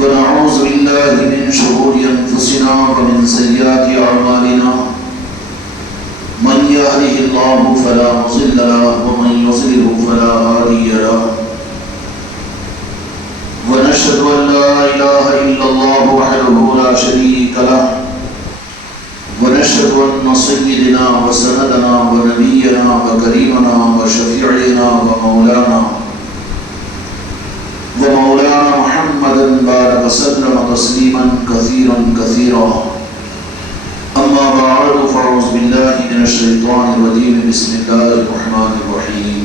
ونعوذ بالله من شرور أنفسنا ومن سيئات أعمالنا من يهده الله فلا مضل له ومن يضلل فلا هادي له ونشهد أن لا إله إلا الله وحده لا شريك له ونشهد أن سيدنا وسندنا ونبينا وكريمنا وشفيعنا ومولانا محمدا بارك وسلم تسليما كثيرا كثيرا. أما بعد فأعوذ بالله من الشيطان الرجيم. بسم الله الرحمن الرحيم.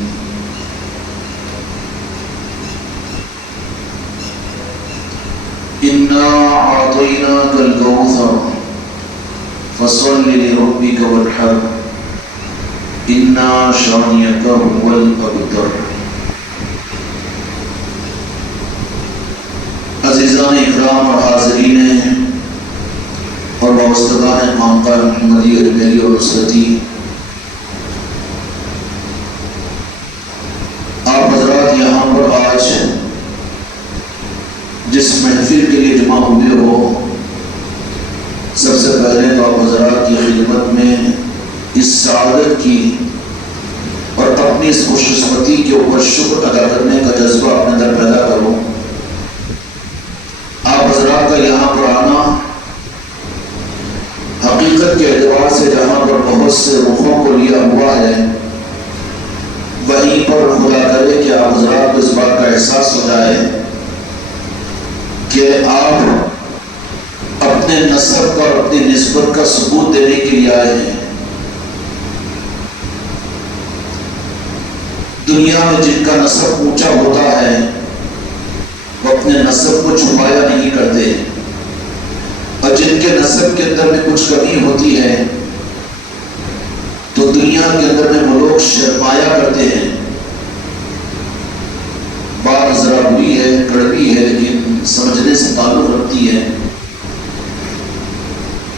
إنا أعطيناك الكوثر فصل لربك وانحر إنا شانئك هو الأبتر. عزیزان اکرام اور حاضرین اور وابستگان خانقاہ محمدی اجمیری اور نصرتی، آپ حضرات یہاں پر آج جس محفل کے لیے جمع ہوئے ہو، سب سے پہلے تو آپ حضرات کی خدمت میں اس سعادت کی اور اپنی اس خوش قسمتی کے اوپر شکر ادا کرنے کا جذبہ اپنے اندر پیدا کروں. آپ حضرات کا یہاں پر آنا حقیقت کے اعتبار سے جہاں پر بہت سے رخوں کو لیا ہوا ہے، وہیں پر خدا کرے کہ آپ حضرات کو اس بات کا احساس ہو جائے کہ آپ اپنے نسب کا اور اپنی نسبت کا ثبوت دینے کے لیے آئے ہیں. دنیا میں جن کا نسب اونچا ہوتا ہے وہ اپنے نسب کو چھپایا نہیں کرتے، اور جن کے نسب کے اندر میں کچھ کمی ہوتی ہے تو دنیا کے اندر میں وہ لوگ شرمایا کرتے ہیں. بات ذرا بری ہے، کڑوی ہے، لیکن سمجھنے سے تعلق رکھتی ہے.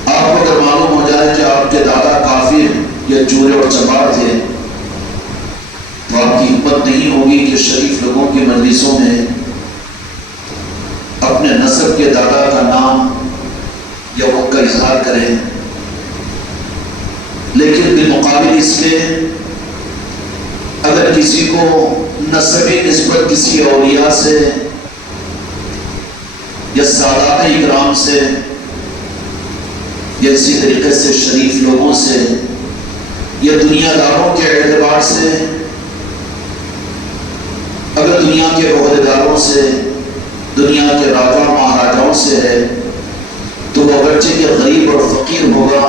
آپ کو اگر معلوم ہو جائے کہ آپ کے دادا کافر یا چورے اور چمار تھے تو آپ کی ہمت نہیں ہوگی کہ شریف لوگوں کی مجلسوں میں اپنے نسب کے دادا کا نام یا ان کا اظہار کریں. لیکن بالمقابل اس کے اگر کسی کو نسبی نسبت کسی اولیاء سے یا سادات اکرام سے یا اسی طریقے سے شریف لوگوں سے یا دنیا داروں کے اعتبار سے، اگر دنیا کے عہدیداروں سے، دنیا کے راجا مہاراجاؤں سے ہے تو وہ اگرچہ کہ غریب اور فقیر ہوگا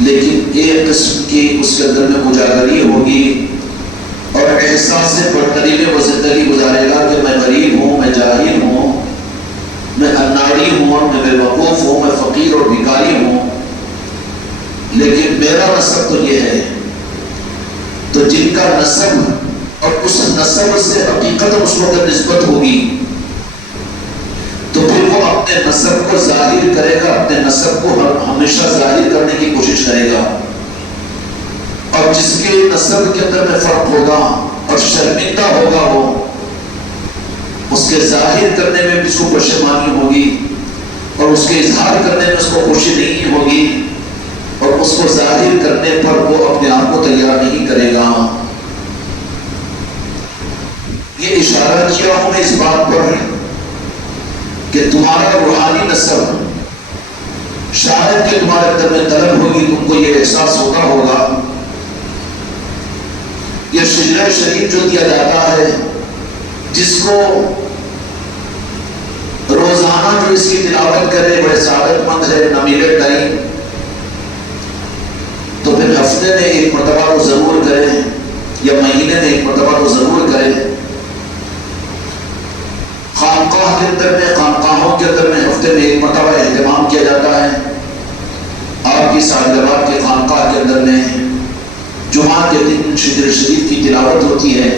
لیکن ایک قسم کی اس کے اندر میں مجاگری ہوگی اور احساس سے برتری میں وہ زندگی گزارے گا کہ میں غریب ہوں، میں جاہل ہوں، میں اناڑی ہوں، میں بے وقوف ہوں، میں فقیر اور بھکاری ہوں، لیکن میرا نسب تو یہ ہے. تو جن کا نسب اور اس نسب سے حقیقت اس کو اگر نسبت ہوگی تو پھر وہ اپنے نسب کو ظاہر کرے گا، اپنے نسب کو ہمیشہ ظاہر کرنے کی کوشش کرے گا. اور جس کے نسب کے اندر میں فرق ہوگا اور شرمندہ ہوگا وہ اس کے ظاہر کرنے میں بھی اس کو پشیمانی ہوگی اور اس کے اظہار کرنے میں اس کو خوشی نہیں ہوگی اور اس کو ظاہر کرنے پر وہ اپنے آپ کو تیار نہیں کرے گا. یہ اشارہ کیا ہوں میں اس بات پر کہ تمہارا روحانی نسب شاید کہ تمہارے اندر میں طلب ہوگی، تم کو یہ احساس ہوتا ہوگا. یہ شجرہ شریف جو دیا جاتا ہے، جس کو روزانہ جو اس کی تلاوت کرے بڑے سعادت مند ہے، نہ ملے ٹائم تو پھر ہفتے میں ایک مرتبہ کو ضرور کریں یا مہینے میں ایک مرتبہ کو ضرور کریں. خانقاہوں کے اندر میں ہفتے میں ایک مرتبہ اہتمام کیا جاتا ہے. آپ کی سعید آباد کے خانقاہ کے اندر میں جمعہ کے دن شجر شریف کی تلاوت ہوتی ہے.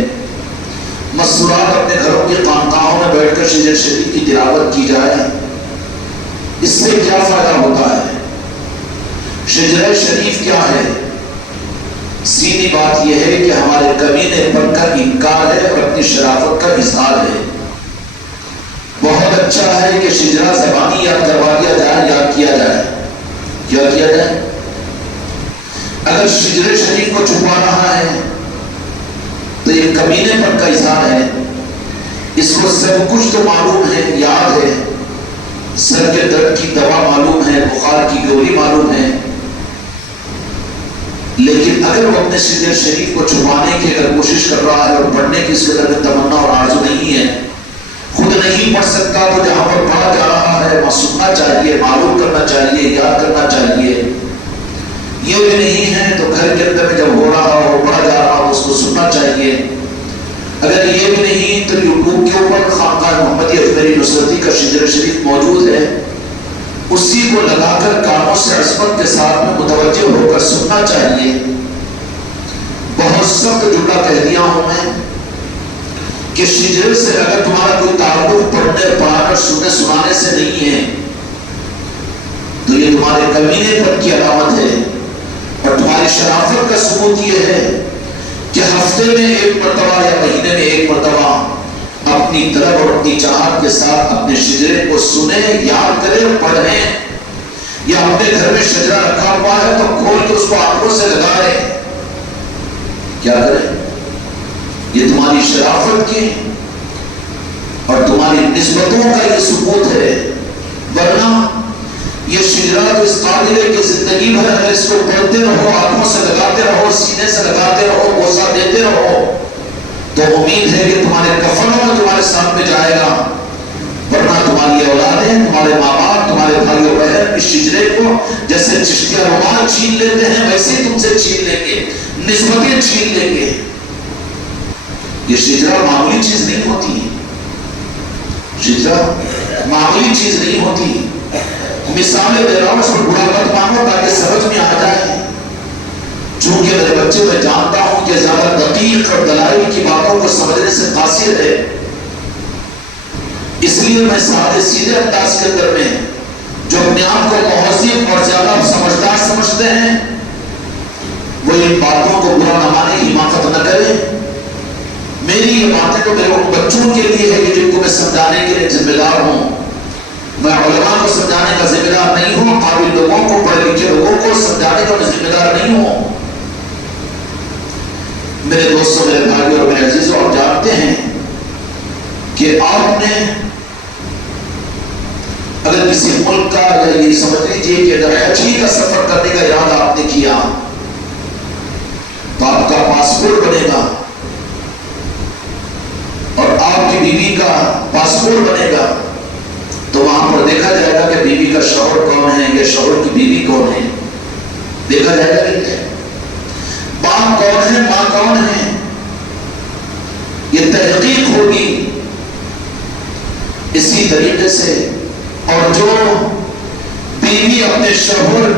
مستورات اپنے گھروں کے خانقاہوں میں بیٹھ کر شجر شریف کی تلاوت کی جائے. اس سے کیا فائدہ ہوتا ہے؟ شجر شریف کیا ہے؟ سیدھی بات یہ ہے کہ ہمارے کمینے پر کا انکار ہے اور اپنی شرافت کا اظہار ہے. بہت اچھا ہے کہ شجرہ زبانی یاد کروا دیا جائے، یاد کیا جائے. کیا کیا جائے؟ اگر شجر شریف کو چھپا رہا ہے تو یہ کمینے پر کا اظہار ہے. اس کو سب کچھ تو معلوم ہے، یاد ہے، سر کے درد کی دوا معلوم ہے، بخار کی گولی معلوم ہے، لیکن اگر وہ اپنے شجر شریف کو چھپانے کی اگر کوشش کر رہا ہے اور پڑھنے کی اس کے اندر تمنا اور آرزو نہیں ہے، خود نہیں پڑھ سکتا، تو جہاں پر پڑھا جا رہا ہے وہاں سننا چاہیے، معلوم کرنا چاہیے، یاد کرنا چاہیے. یہ بھی نہیں ہے تو گھر کے اندر میں جب ہو رہا ہو، پڑھا جا رہا ہو، اس کو سننا چاہیے. اگر یہ بھی نہیں تو یوٹیوب کے اوپر خانقاہ محمدیہ اجمیری نصرتی کا شجر شریف موجود ہے، اسی کو لگا کر کانوں سے عصمت کے ساتھ میں متوجہ ہو کر سننا چاہیے. بہت سخت جملہ کہہ دیا ہوں میں کہ شجر سے اگر تمہارا کوئی تعلق پڑھنے پڑھانے سننے سنانے سے نہیں ہے تو یہ تمہارے کمینے پر کی علامت ہے. اور تمہاری شرافت کا ثبوت یہ ہے کہ ہفتے میں ایک مرتبہ یا مہینے میں ایک مرتبہ اپنی طلب اور اپنی چاہت کے ساتھ اپنے شجرے کو سنیں، یاد کریں، پڑھیں. یا اپنے گھر میں شجرہ رکھا ہوا ہے تو کھول کے اس کو آنکھوں سے لگائیں. کیا کریں؟ یہ تمہاری شرافت کی اور تمہاری نسبتوں کا یہ ثبوت ہے. ورنہ یہ شجرہ تو اس قابل ہے کہ زندگی بھر اگر اس کو پڑھتے رہو، آنکھوں سے لگاتے رہو، سینے سے لگاتے رہو، بوسہ دیتے رہو، تو امید ہے کہ تمہارے کفنوں میں تمہارے سامنے جائے گا. ورنہ تمہاری اولادیں، تمہارے ماں باپ، تمہارے بھائی و بہن اس شجرے کو جیسے چشتیہ رومال چھین لیتے ہیں ویسے ہی تم سے چھین لیں گے، نسبتیں چھین لیں گے. یہ شجرہ معمولی چیز نہیں ہوتی، شجرہ معمولی چیز نہیں ہوتی. مثالیں دے رہا ہوں، اس کو برا مت مانو تاکہ سمجھ میں آ جائے. چونکہ میرے بچے میں جانتا ہوں کہ زیادہ دقیق اور دلائل کی باتوں کو سمجھنے سے قاصر ہے، اس لیے میں سادے سیدھے انداز کے اندر میں جو اپنے آپ کو مہذب اور زیادہ سمجھدار سمجھتے ہیں وہ ان باتوں کو برا نہ مانے، حماقت نہ کرے. میری یہ باتیں تو میرے ان بچوں کے لیے ہے کہ جن کو میں سمجھانے کے لیے ذمہ دار ہوں. میں علماء کو سمجھانے کا ذمہ دار نہیں ہوں، قابل لوگوں کو، پڑھے لکھے لوگوں کو سمجھانے کا میں ذمہ دار نہیں ہوں. میرے دوستوں، میرے بھائیوں اور میرے عزیزوں، آپ جانتے ہیں کہ آپ نے اگر کسی ملک کا یا یہ سمجھ لیجیے کہ اگر حج ہی کا سفر کرنے کا ارادہ آپ نے کیا تو آپ کا پاسپورٹ بنے گا اور آپ کی بیوی کا پاسپورٹ بنے گا. تو وہاں پر دیکھا جائے گا کہ بیوی کا شوہر کون ہے یا شوہر کی بیوی کون ہے. دیکھا جائے گا کہ باپ کون ہے، ماں کون ہے، یہ تحقیق ہوگی. اسی طریقے سے اور جو بیوی اپنے شوہر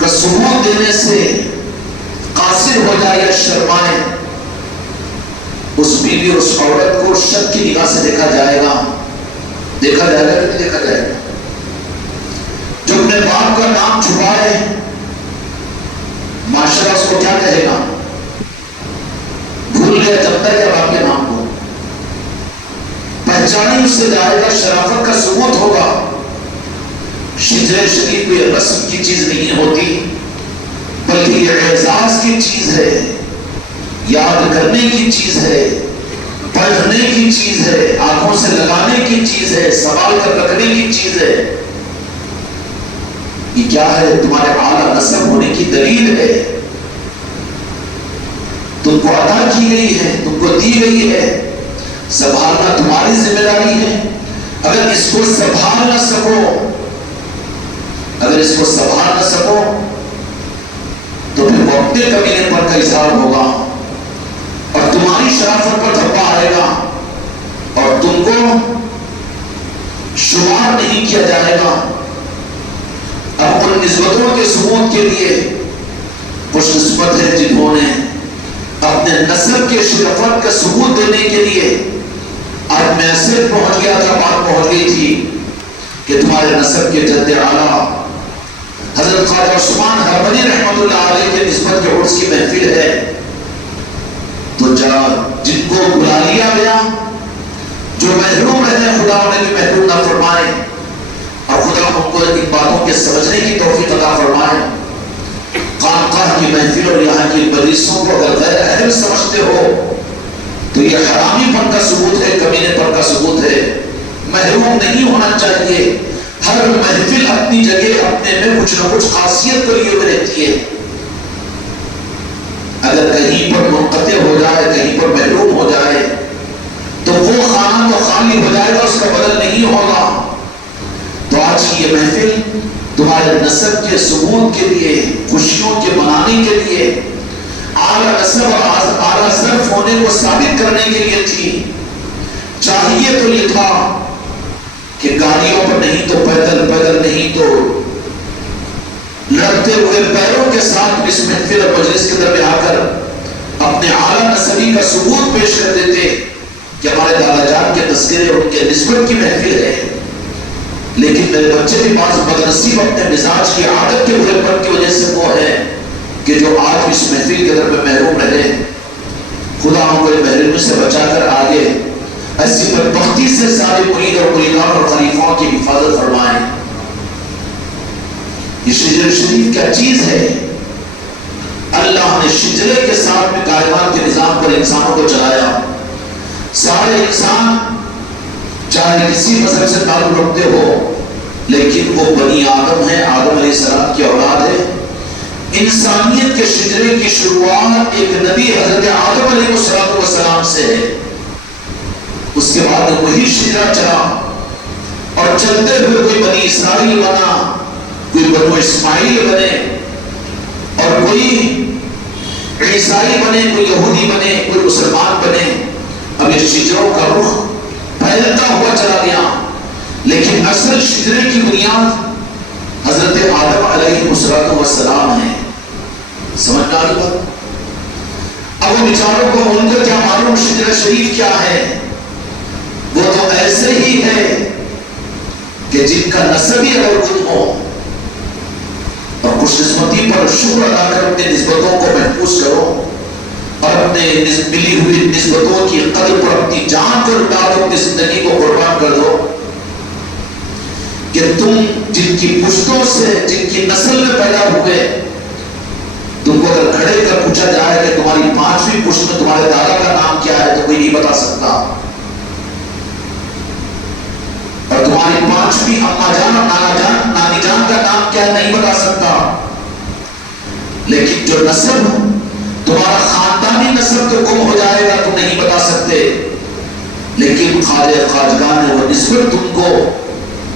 کا ثبوت دینے سے قاصر ہو جائے یا شرمائے، اس بیوی اور اس عورت کو شک کی نگاہ سے دیکھا جائے گا. دیکھا جائے گا کہ نہیں دیکھا جائے گا؟ جو اپنے باپ کا نام چھپائے، معاشرہ اس کو کیا کہے گا؟ بھول گیا جب تک یا باپ کے نام کو پہچانی اس سے جائے گا، شرافت کا ثبوت ہوگا. شجر شریف کوئی رسم کی چیز نہیں ہوتی بلکہ یہ اعزاز کی چیز ہے، یاد کرنے کی چیز ہے، پڑھنے کی چیز ہے، آنکھوں سے لگانے کی چیز ہے، سنبھال کر رکھنے کی چیز ہے. یہ کیا ہے؟ تمہارے اعلیٰ نسب ہونے کی دلیل ہے. تم کو عطا کی گئی ہے، تم کو دی گئی ہے، سنبھالنا تمہاری ذمہ داری ہے. اگر اس کو سنبھال نہ سکو، اگر اس کو سنبھال نہ سکو تو پھر وہ اپنے کمینے پر کا اظہار ہوگا اور تمہاری شرافت پر دھبا آئے گا اور تم کو شمار نہیں کیا جائے گا. اب ان نسبتوں کے ثبوت کے لیے خوش نسبت ہے جنہوں نے اپنے نسب کے شرافت کا ثبوت دینے کے لیے آج میسج پہنچ گیا تھا، بات پہنچ گئی تھی کہ تمہارے نسب کے جد اعلیٰ حضرت خواجہ عثمان ہرمنی رحمۃ اللہ علیہ کے نسبت کے عرس کی محفل ہے. تو جن کو بلا لیا گیا خدا انہیں بھی محروم نہ فرمائے اور خدا ان کو ان باتوں کے سمجھنے کی توفیق عطا فرمائے۔ خانقاہ کی محفل اور یہاں کی مجلسوں کو اگر غیر اہل سمجھتے ہو تو یہ حرامی پن کا ثبوت ہے، کمینے پن کا ثبوت ہے۔ محروم نہیں ہونا چاہیے۔ ہر محفل اپنی جگہ اپنے میں کچھ نہ کچھ خاصیت کو لیے ہوئے رہتی ہے۔ اگر کہیں پر منقطع ہو جائے، کہیں پر محروم ہو جائے تو وہ خانہ تو خالی ہو جائے گا، اس کا بدل نہیں ہوگا۔ تو آج کی یہ محفل تمہارے نسب کے ثبوت کے لیے، خوشیوں کے منانے کے لیے، اعلیٰ نسب اور اعلیٰ ظرف ہونے کو ثابت کرنے کے لیے تھی۔ چاہیے تو یہ تھا کہ گاڑیوں پر نہیں تو پیدل نہیں تو لڑتے ہوئے پیروں کے ساتھ اس محفل اور مجلس کے اندر میں آ کر اپنے اعلیٰ نسبی کا ثبوت پیش کر دیتے کہ ہمارے دادا جان کے تذکرے اور ان کے نسبت کی محفل ہے۔ لیکن میرے بچے بھی بعض بدنصیب اپنے مزاج کی عادت کے برے پن کی وجہ سے وہ ہے کہ جو آج اس محفل کے اندر میں محروم رہے۔ خدا ہم کو محرومی سے بچا کر آگے ایسی بدبختی سے سارے مرید اور مریدان اور خلیفوں کی حفاظت فرمائیں۔ یہ شجر شریف کیا چیز ہے؟ اللہ نے شجرے کے ساتھ میں کائنات کے نظام پر انسانوں کو چلایا۔ سارے انسان چاہے کسی مذہب سے تعلق رکھتے ہو لیکن وہ بنی آدم ہے، آدم علیہ السلام کی اولاد ہے۔ انسانیت کے شجرے کی شروعات ایک نبی حضرت آدم علیہ السلام سے ہے۔ اس کے بعد وہی شجرہ چلا اور چلتے ہوئے کوئی بنی اسرائیل بنا، کوئی بنو اسماعیل بنے اور کوئی عیسائی بنے، کوئی یہودی بنے، کوئی مسلمان بنے۔ اب یہ شجروں کا رخ پھیلتا ہوا چلا گیا، لیکن اصل شجرے کی بنیاد حضرت آدم علیہ السلام ہے۔ سمجھ آ رہی بات؟ اب وہ بیچاروں کو ان کو کیا معلوم شجرہ شریف کیا ہے؟ وہ تو ایسے ہی ہے کہ جن کا نسب ہی اگر خود ہو اور خوش قسمتی پر شکر ادا کر اپنے نسبتوں کو محفوظ کرو اور اپنے ملی ہوئی نسبتوں کی قدر پر اپنی جان کو لٹا دو، اپنی زندگی کو قربان کر دو کہ تم جن کی پشتوں سے، جن کی نسل میں پیدا ہوئے، تم کو اگر کھڑے کر پوچھا جائے کہ تمہاری 5ویں پشت میں تمہارے دادا کا نام کیا ہے تو کوئی نہیں بتا سکتا، اور تمہاری 5ویں اما جان اور نانا جان، نانی جان کا نام کیا ہے نہیں بتا سکتا۔ لیکن جو نسب تمہارا خاندانی نسب تو گم ہو جائے گا، تم نہیں بتا سکتے، لیکن خواجہ خواجگان نے وہ نسبت تم کو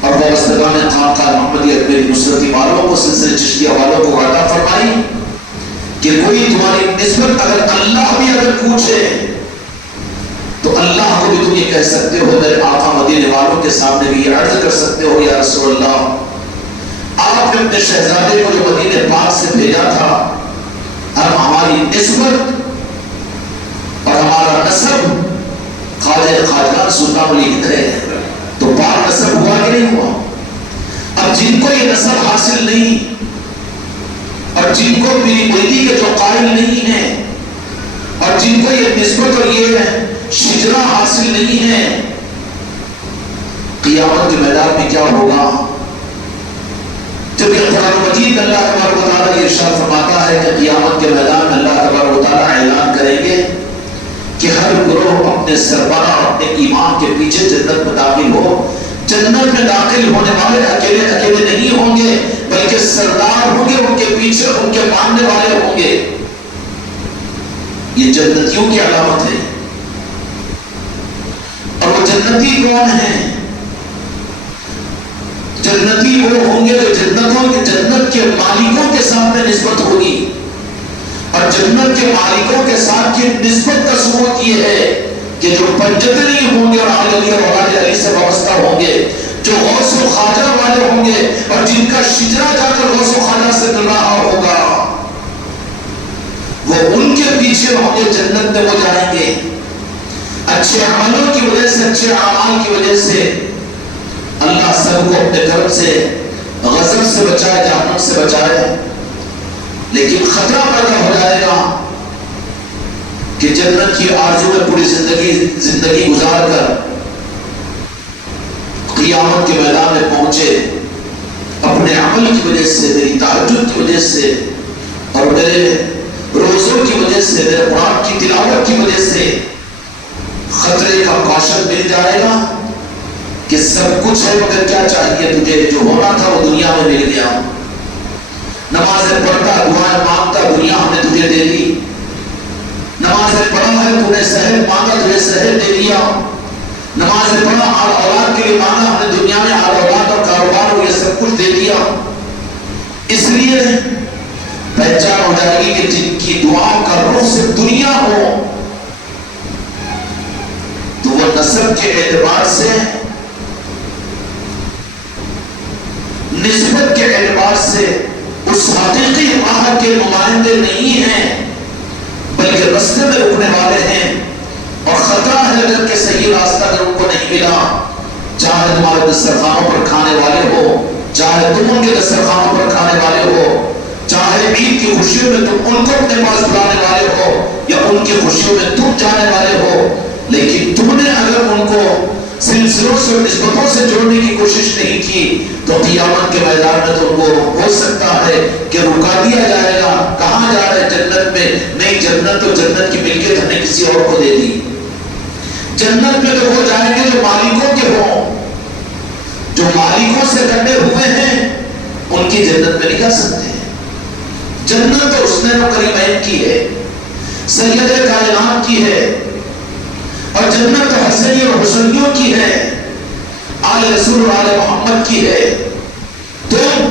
اور وابستگان خانقاہ محمدیہ میری نصرتی والوں کو، سلسلے چشتیہ والوں کو عطا فرمائی کہ کوئی تمہاری نسبت اگر اللہ بھی اگر پوچھے تو اللہ کو بھی تم یہ کہہ سکتے ہو، میرے آقا مدینے والوں کے سامنے بھی یہ عرض کر سکتے ہو، یا رسول اللہ آپ نے اپنے شہزادے کو جو مدینے پاک سے بھیجا تھا، اب ہماری نسبت اور ہمارا نسب خواجہ خواجگان سلطان علی ہند ہے، تو پاک نسب ہوا کہ نہیں ہوا؟ اب جن کو یہ نسب حاصل نہیں اور جن کو میری بیٹی کے جو قائل نہیں ہیں اور جن کو یہ نسبت اور یہ شجرہ حاصل نہیں ہے، قیامت کے میدان میں کیا ہوگا؟ جب یہ قرآن مجید اللہ تبارک و تعالیٰ یہ ارشاد فرماتا ہے کہ قیامت کے میدان میں اللہ تبارک و تعالیٰ اعلان کریں گے کہ ہر گروہ اپنے سربراہ اپنے امام کے پیچھے جنت میں داخل ہو۔ جنت میں داخل ہونے والے اکیلے اکیلے نہیں ہوں گے بلکہ سردار ہوں گے، ان کے پیچھے ان کے ماننے والے ہوں گے۔ یہ جنتیوں کی علامت ہے۔ اور وہ جنتی کون ہیں؟ جنتی وہ ہوں گے جو جنت کے مالکوں کے سامنے نسبت ہوگی، اور جنت کے مالکوں کے ساتھ کی نسبت کا ثبوت یہ ہے کہ جو پنجتنی ہوں گے اور علی اور اولاد علی سے وابستہ ہوں گے، جو غوث و خواجہ والے ہوں گے اور جن کا شجرہ جا کر غوث و خواجہ سے مل رہا ہوگا، وہ ان کے پیچھے ہوں گے، جنت میں وہ جائیں گے۔ اچھے عملوں کی وجہ سے، اچھے اعمال کی وجہ سے اللہ سب کو اپنے کرم سے غضب سے بچائے، جہنم سے بچائے، لیکن خطرہ پیدا ہو جائے گا کہ جنت کی آرزو میں پوری زندگی گزار کر قیامت کے میدان میں پہنچے اپنے عمل کی وجہ سے، میری تہجد کی وجہ سے اور میرے روزوں کی وجہ سے، میرے قرآن کی تلاوت کی وجہ سے خطرے کا کاشن مل جائے گا کہ سب کچھ ہے مگر کیا چاہیے تجھے، جو ہونا تھا وہ دنیا میں مل گیا، نمازیں پڑھتا دعائیں مانگتا دنیا ہم نے تجھے دے دی، نمازیں پڑھا ہے تو نے صحت مانگا تجھے صحت دے دیا، نمازیں پڑھا آل اولاد کے لیے مانگا ہم نے دنیا میں آل اولاد اور کاروبار اور یہ سب کچھ دے دیا۔ اس لیے پہچان ہو جائے گی کہ جن کی دعاؤں کا روح سے دنیا ہو تو وہ نسب کے اعتبار سے، نسبت کے اعتبار سے اس حقیقی راہ کے نمائندے نہیں ہیں بلکہ راستے میں رکنے والے ہیں، اور خطرہ ہے اگر کہ صحیح راستہ اگر ان کو نہیں ملا، چاہے تمہارے دسترخوانوں پر کھانے والے ہو، چاہے تم ان کے دسترخوانوں پر کھانے والے ہو، چاہے عید کی خوشیوں میں تم ان کو اپنے پاس بلانے والے ہو یا ان کی خوشیوں میں تم جانے والے ہو، لیکن تم نے اگر ان کو سلسلوں سے اور نسبتوں سے جوڑنے کی کوشش نہیں کی تو قیامت کے میدان میں تم کو ہو سکتا ہے کہ رکا دیا جائے گا، کہاں جا رہے جنت میں، نہیں جنت تو جنت کی ملکیت ہم نے کسی اور کو دے دی، جنت میں تو وہ جائیں گے جو مالکوں کے ہوں، جو مالکوں سے کٹے ہوئے ہیں ان کی جنت میں نہیں جا سکتے، جنت تو اس نے کریمین کی ہے، سید کائنات کی ہے، اور جنت تو حسنی اور حسنیوں کی ہے، آل رسول اور آل محمد کی ہے۔ تم،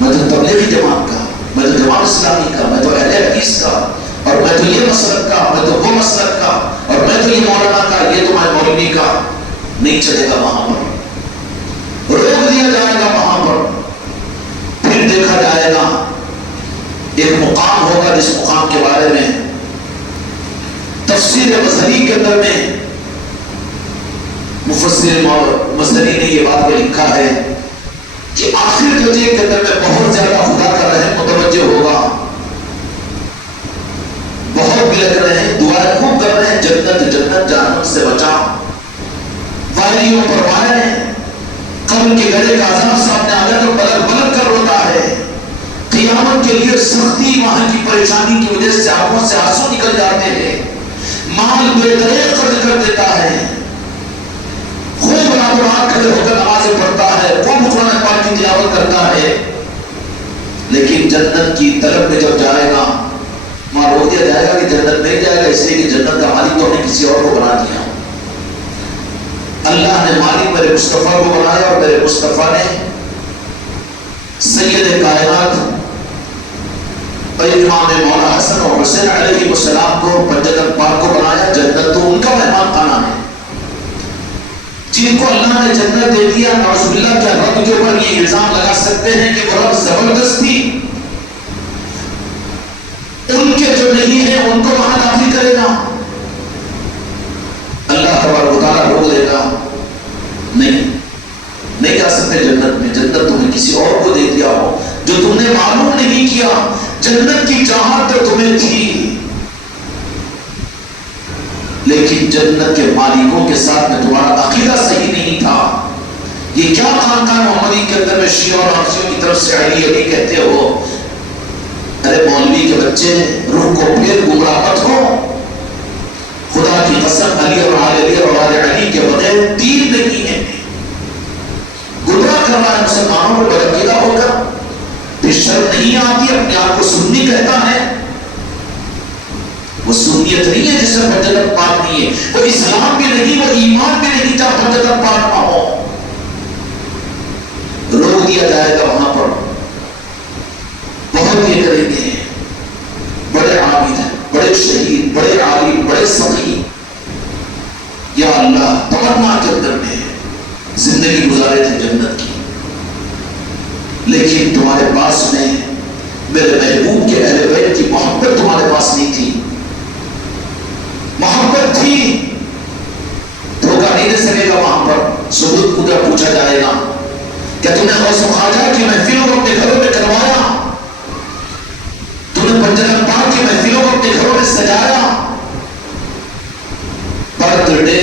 میں تو تبلیغی جماعت کا، میں تو جماعت اسلامی کا، میں تو اہل حدیث کا، اور میں تو یہ مسلک کا، میں تو وہ مسلک کا، اور میں تو یہ مولانا کا، یہ تو میں مولوی کا، نہیں چلے گا وہاں پر، روک دیا جائے گا وہاں پر، پھر دیکھا جائے گا ایک مقام ہوگا جس مقام کے بارے میں تفسیر مظہری کے اندر میں مفسر مظہری نے یہ بات کو لکھا ہے کہ آخر درجے کے اندر میں بہت زیادہ خدا کا رحم متوجہ ہوگا، بہت بلک رہے ہیں، دعائیں خوب کر رہے ہیں، جنت جنت جہنم سے بچا، وادیوں پر وادیں، قبر کے گڑے کا عذاب سامنے آ گیا تو بلک بلک کر روتا ہے، قیامت کے لیے سختی وہاں کی پریشانی کی وجہ سے آنکھوں سے آنسو نکل جاتے ہیں، مال بے دریغ خرچ کر دیتا ہے، خوب رات رات کھڑے ہو کر نمازیں پڑھتا ہے، خوب قرآن پاک کی تلاوت کرتا ہے، لیکن جنت کی طرف میں جب جائے گا وہاں روک دیا جائے گا کہ جنت نہیں جائے گا، اس لیے کہ جنت کا مالک تو ہم نے کسی اور کو بنا دیا، اللہ نے مالک میرے مصطفیٰ کو بنایا، اور میرے مصطفیٰ نے سید کائنات امام مولا حسن اور حسین علیہ السلام کو پنجتن پاک کو بنایا، جنت تو ان کا مہمان خانہ ہے، جن کو اللہ نے جنت دے دیا، نعوذ باللہ کیا رب کے اوپر یہ الزام لگا سکتے ہیں کہ وہ رب زبردستی ان کے جو نہیں ہیں ان کو وہاں داخل کرے گا؟ اللہ تبارک و تعالیٰ روک دے گا، نہیں جا سکتے جنت میں، جنت تمہیں کسی اور کو دے دیا ہو جو تم نے معلوم نہیں کیا، جنت کی چاہت تو تمہیں تھی لیکن جنت کے مالکوں کے ساتھ میں تمہارا عقیدہ صحیح نہیں تھا، یہ کیا خاندان محمدی کے اندر میں شیعہ اور حافظیوں کی طرف سے علی علی کہتے ہو، ارے مولوی کے بچے روح کو پھر گمراہ مت ہو، خدا کی قسم علی اور آل علی اور آل علی کے بغیر دین نہیں ہے، گمراہ کر رہا ہے مسلمانوں کو بدعقیدہ ہو کر، پھر شرم نہیں آتی، اپنے آپ کو سنی کہتا ہے، وہ سنیت نہیں ہے جس میں پنجتن پاک نہیں ہے، وہ اسلام بھی نہیں، وہ ایمان بھی نہیں جہاں پنجتن پاک نہ ہو، روک دیا جائے گا وہاں پر، بہت یہ کریں گے، بڑے عابد، بڑے شہید، بڑے عالم، بڑے سخی، یا اللہ تمنا کے اندر میں زندگی گزارے تھے جنت کی، لیکن تمہارے پاس میں میرے محبوب کے اہل بیت کی محبت تمہارے پاس نہیں تھی، محبت تھی دھوکہ نہیں دے سکے گا، وہاں پر ثبوت پورا پوچھا جائے گا، کیا تم نے غوث و خواجہ کی محفلوں کو اپنے گھروں میں کروایا، تم نے پنجتن پاک کی محفلوں کو اپنے گھروں میں سجایا، برتھ ڈے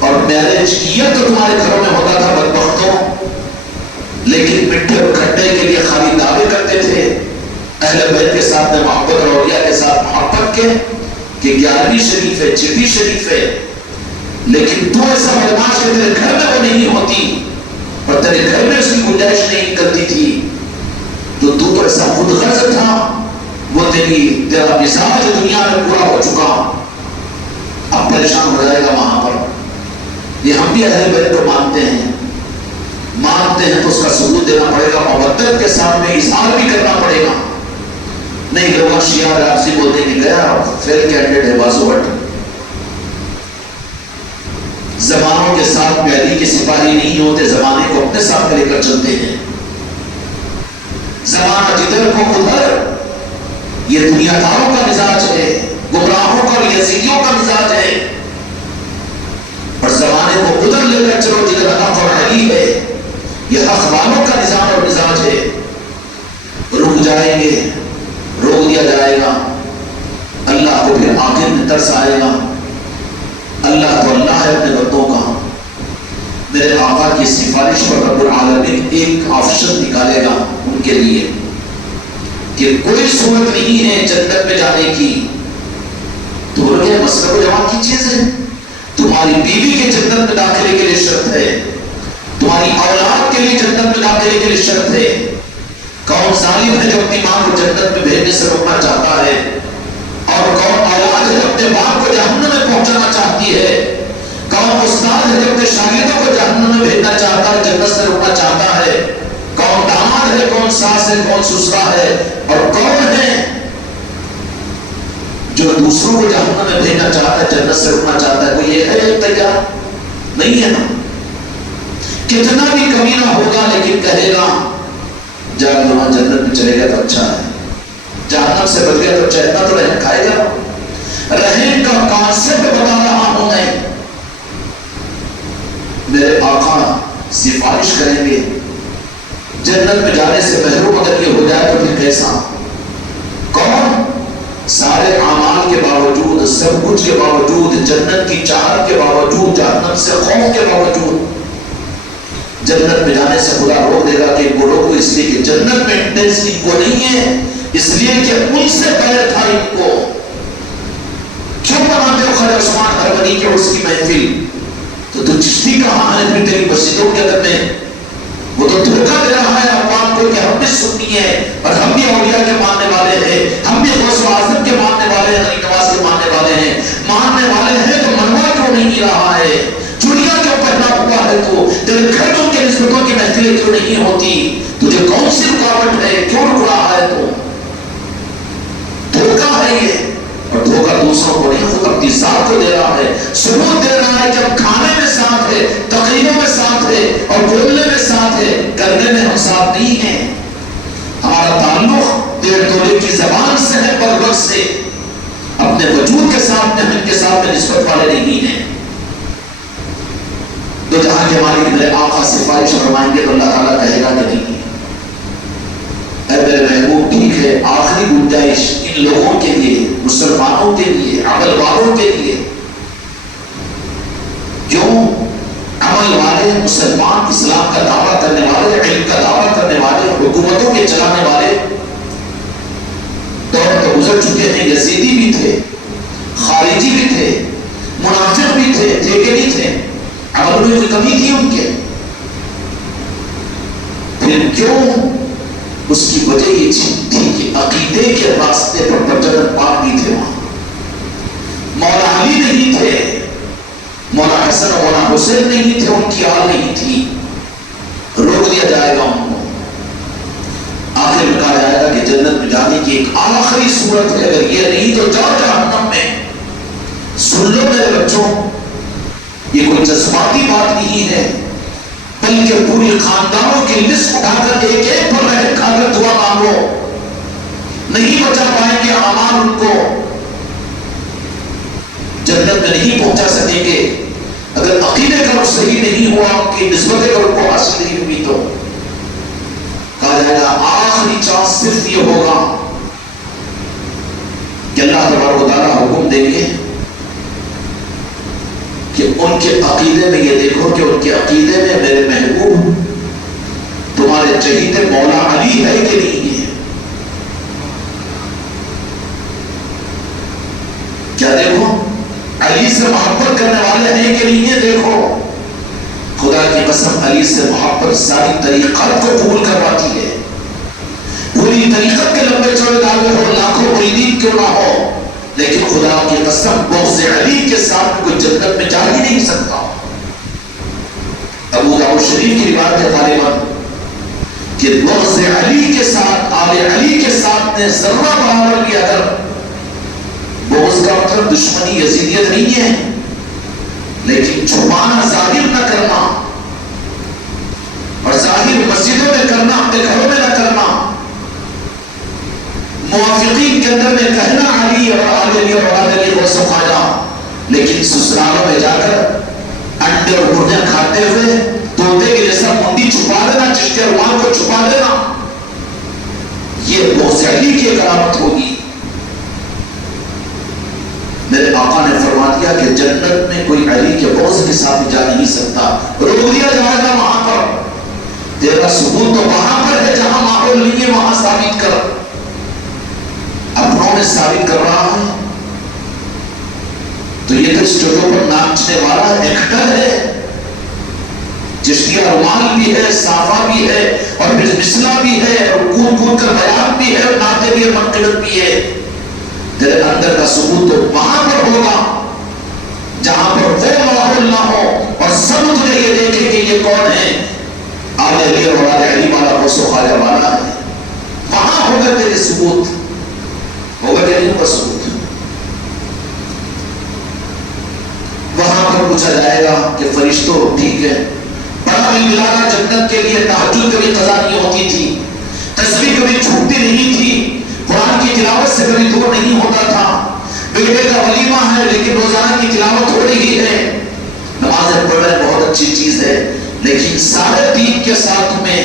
اور اور میرج یہ تو تمہارے گھروں میں ہوتا تھا بدبختوں، لیکن مٹھے اور کھٹے کے لیے خالی دعوے کرتے تھے اہل بیت کے ساتھ میں محبت اور اولیاء کے ساتھ محبت کے کہ 11ویں شریف ہے، 6ویں شریف ہے، لیکن تو ایسا بدماش کہ تیرے گھر میں وہ نہیں ہوتی اور تیرے گھر میں اس کی گنجائش نہیں کرتی تھی، تو ایسا خود غرض تھا، وہ تیرا مزاج دنیا میں پورا ہو چکا، اب پریشان ہو جائے گا وہاں پر۔ یہ ہم بھی اہل بیت کو مانتے ہیں تو اس کا ثبوت دینا پڑے گا، مودت کے سامنے اظہار بھی کرنا پڑے گا، نہیں لوگ شیعہ رافضی بولتے کہ گیا فیل کینڈیڈیٹ ہے بازو بٹ۔ زمانوں کے ساتھ علی کے سپاہی نہیں ہوتے، زمانے کو اپنے ساتھ لے کر چلتے ہیں، زمانہ جدھر کو ادھر، یہ دنیا داروں کا مزاج ہے، گمراہوں کا اور یزیدیوں کا مزاج ہے، اور زمانے کو ادھر لے کر چلو جدھر حق اور علی ہے، یہ حق والوں کا نظام اور مزاج ہے۔ رک جائیں گے، روک دیا جائے گا، اللہ کو پھر آخر میں ترس آئے گا، اللہ تو اللہ ہے اپنے بندوں کا۔ میرے آقا کی سفارش پر رب العالمین ایک آپشن نکالے گا ان کے لیے کہ کوئی صورت نہیں ہے جنت میں جانے کی، تو بولو کہ مسئلہ کو جواب کی چیز ہے، تمہاری بیوی کے جنت میں داخلے کے لیے شرط ہے، تمہاری اولاد کے لیے جنت میں داخلے کے لیے شرط ہے۔ کون ظالم ہے جو اپنی ماں کو جنت میں بھیجنے سے روکنا چاہتا ہے، اور کون اولاد ہے جو اپنے باپ کو جہنم میں پہنچانا چاہتی ہے، کون استاد ہے جو اپنے شاگردوں کو جہنم میں بھیجنا چاہتا ہے، جنت سے روکنا چاہتا ہے، کون داماد ہے، کون ساس ہے، کون سسرا ہے، اور کون ہے جو دوسروں کو جہنم میں بھیجنا چاہتا ہے، جنت سے روکنا چاہتا ہے؟ کوئی یہ ہے تیار؟ نہیں ہے نا۔ کتنا بھی کمینہ ہوگا لیکن کہے گا جان وہاں جنت میں چلے گا تو اچھا ہے، جہنم سے بچ گیا تو اچھا ہے، اتنا تو رحم کھائے گا۔ رحم کا کانسیپٹ بتا رہا ہوں میں، میرے آقا سفارش کریں گے جنت میں جانے سے محروم اگر یہ ہو جائے تو پھر کیسا؟ کون؟ سارے اعمال کے باوجود، سب کچھ کے باوجود، جنت کی چاہت کے باوجود، جہنم سے خوف کے باوجود، جنت میں جانے سے خدا روک دے گا کہ ان کو روکو، اس لیے کہ جنت میں انٹرسٹ ان کو نہیں ہے، اس لیے کہ ان سے پیر تھا ان کو۔ کیوں مناتے ہو خواجہ عثمان ہروری کے عرس کی محفل؟ تو چشتی کہاں ہے پھر تیری مسجدوں کے اندر میں؟ وہ تو دھوکہ دے رہا ہے عوام کو کہ ہم بھی سنی ہے اور ہم بھی اولیاء کے ماننے والے ہیں، ہم بھی غوث اعظم کے ماننے والے ہیں، غنی نواز کے ماننے والے ہیں۔ ماننے والے ہیں تو منوا کیوں نہیں رہا ہے؟ چڑیا کیوں پہنا ہوا ہے؟ تو تیرے گھر میں ان کے نسبتوں کی محفلیں کیوں نہیں ہوتی؟ تجھے کون سی رکاوٹ ہے؟ کیوں رک رہا ہے تو؟ دھوکہ ہے یہ، اور دھوکہ دوسروں کو نہیں، خود اپنی ذات کو دے رہا ہے، ثبوت دے رہا ہے کہ ہم کھانے میں ساتھ ہے، تقریروں میں ساتھ ہے، اور بولنے میں ساتھ ہے، کرنے میں ہم ساتھ نہیں ہیں۔ ہمارا تعلق 1.5 تولے کی زبان سے ہے، پرور سے، اپنے وجود کے ساتھ میں، ہم کے ساتھ میں نسبت والے نہیں ہیں۔ تو جہاں کے مالک میرے آقا سفارش فرمائیں گے تو اللہ تعالیٰ کہے گا کہ نہیں، اے میرے محبوب ٹھیک ہے، آخری گنجائش ان لوگوں کے لیے، مسلمانوں کے لیے، عمل والوں کے لیے، جو عمل والے، مسلمان، اسلام کا دعویٰ کرنے والے، علم کا دعویٰ کرنے والے، حکومتوں کے چلانے والے دور تو گزر چکے ہیں، یزیدی بھی تھے، خارجی بھی تھے، منافق بھی تھے، ٹھیکے بھی تھے، عمل میں کوئی کمی تھی ان کے؟ پھر کیوں؟ اس کی وجہ یہ تھی کہ عقیدے کے راستے پر بجرت پاک نہیں تھے، وہاں مولا علی نہیں تھے، مولا حسن اور مولا حسین نہیں تھے، ان کی آل نہیں تھی، روک دیا جائے گا ان کو۔ آخر میں کہا جائے گا کہ جنت میں جانے کی ایک آخری صورت ہے، اگر یہ نہیں تو جاؤ جہنم میں۔ سن لو میرے بچوں، یہ کوئی جذباتی بات نہیں ہے، بلکہ پوری خاندانوں کی لسٹ اٹھا کر ایک ایک پر رحم کھا کر دعا مانگو، نہیں بچا پائیں گے اعمال ان کو، جنت میں نہیں پہنچا سکیں گے۔ اگر عقیدے کا رخ صحیح نہیں ہوا، ان کی نسبتیں کا رخ کو حاصل نہیں ہوئی، تو کہا جائے گا آخری چانس صرف یہ ہوگا کہ اللہ تبارک و تعالیٰ حکم دیں گے کہ ان کے عقیدے میں یہ دیکھو کہ ان کے عقیدے میں میرے محبوب تمہارے چہیتے مولا علی ہے کہ نہیں ہے؟ کیا دیکھو علی سے محبت کرنے والے ہیں کہ نہیں ہے؟ دیکھو خدا کی قسم علی سے محبت ساری طریقت کو قبول کرواتی ہے. پوری طریقت کے لمبے چوڑے دعوے ہو، لاکھوں مریدین کیوں نہ ہو، لیکن خدا کی قسم بغض علی کے ساتھ کوئی جنت میں جا ہی نہیں سکتا. ابو داؤد شریف کی روایت ہے غالباً کہ بغض علی کے ساتھ، آل علی کے ساتھ نے ذرہ برابر بھی اگر، بغض کا مطلب دشمنی یزیدیت نہیں ہے، لیکن چھپانا، ظاہر نہ کرنا، اور ظاہر مسجدوں میں کرنا، اپنے گھروں میں نہ کرنا، موافقین کے اندر میں کہنا علی اور آل علی اور اولاد علی کو سکھایا، لیکن سسرالوں میں جا کر انڈے اور مرغیاں کھاتے ہوئے طوطے کے جیسا منڈی چھپا دینا، چشتی اور رومال کو چھپا دینا، یہ بغض علی کی ایک علامت ہوگی. میرے آقا نے فرما دیا کہ جنت میں کوئی علی کے بغض کے ساتھ جا نہیں سکتا. روک دیا جائے گا وہاں پر، تیرا ثبوت تو وہاں پر ہے جہاں ماحول نہیں ہے، وہاں ثابت کر. اپنوں میں ثابت کر رہا ہے تو یہ تو اسٹیجوں پر ناچنے والا ایکٹر ہے. چشتیہ رومال بھی ہے، صافہ بھی ہے، اور بسملہ بھی ہے، اور کود کود کر بیان بھی ہے، اور نعتیں بھی ہے، منقبت بھی ہے. تیرے اندر کا ثبوت تو وہاں پر ہوگا جہاں پر وہ ماحول نہ ہو اور سب تجھے یہ دیکھے کہ یہ کون ہے، آل علی اور اولاد علی والا غوث و خواجہ والا ہے. وہاں ہوگا تیرے ثبوت، ہوگا کہ نہیں ہوگا ثبوت. وہاں پر پوچھا جائے گا کہ فرشتوں ٹھیک ہے، بڑا ملانا جنت کے لیے تہجد کبھی قضا نہیں ہوتی تھی، تسبیح کبھی چھوٹتی نہیں تھی، قرآن کی تلاوت سے کبھی دور نہیں ہوتا تھا، بیٹے کا ولیمہ ہے لیکن روزانہ کی تلاوت ہو رہی ہے، نمازیں پڑھنا بہت اچھی چیز ہے، لیکن سارے دین کے ساتھ میں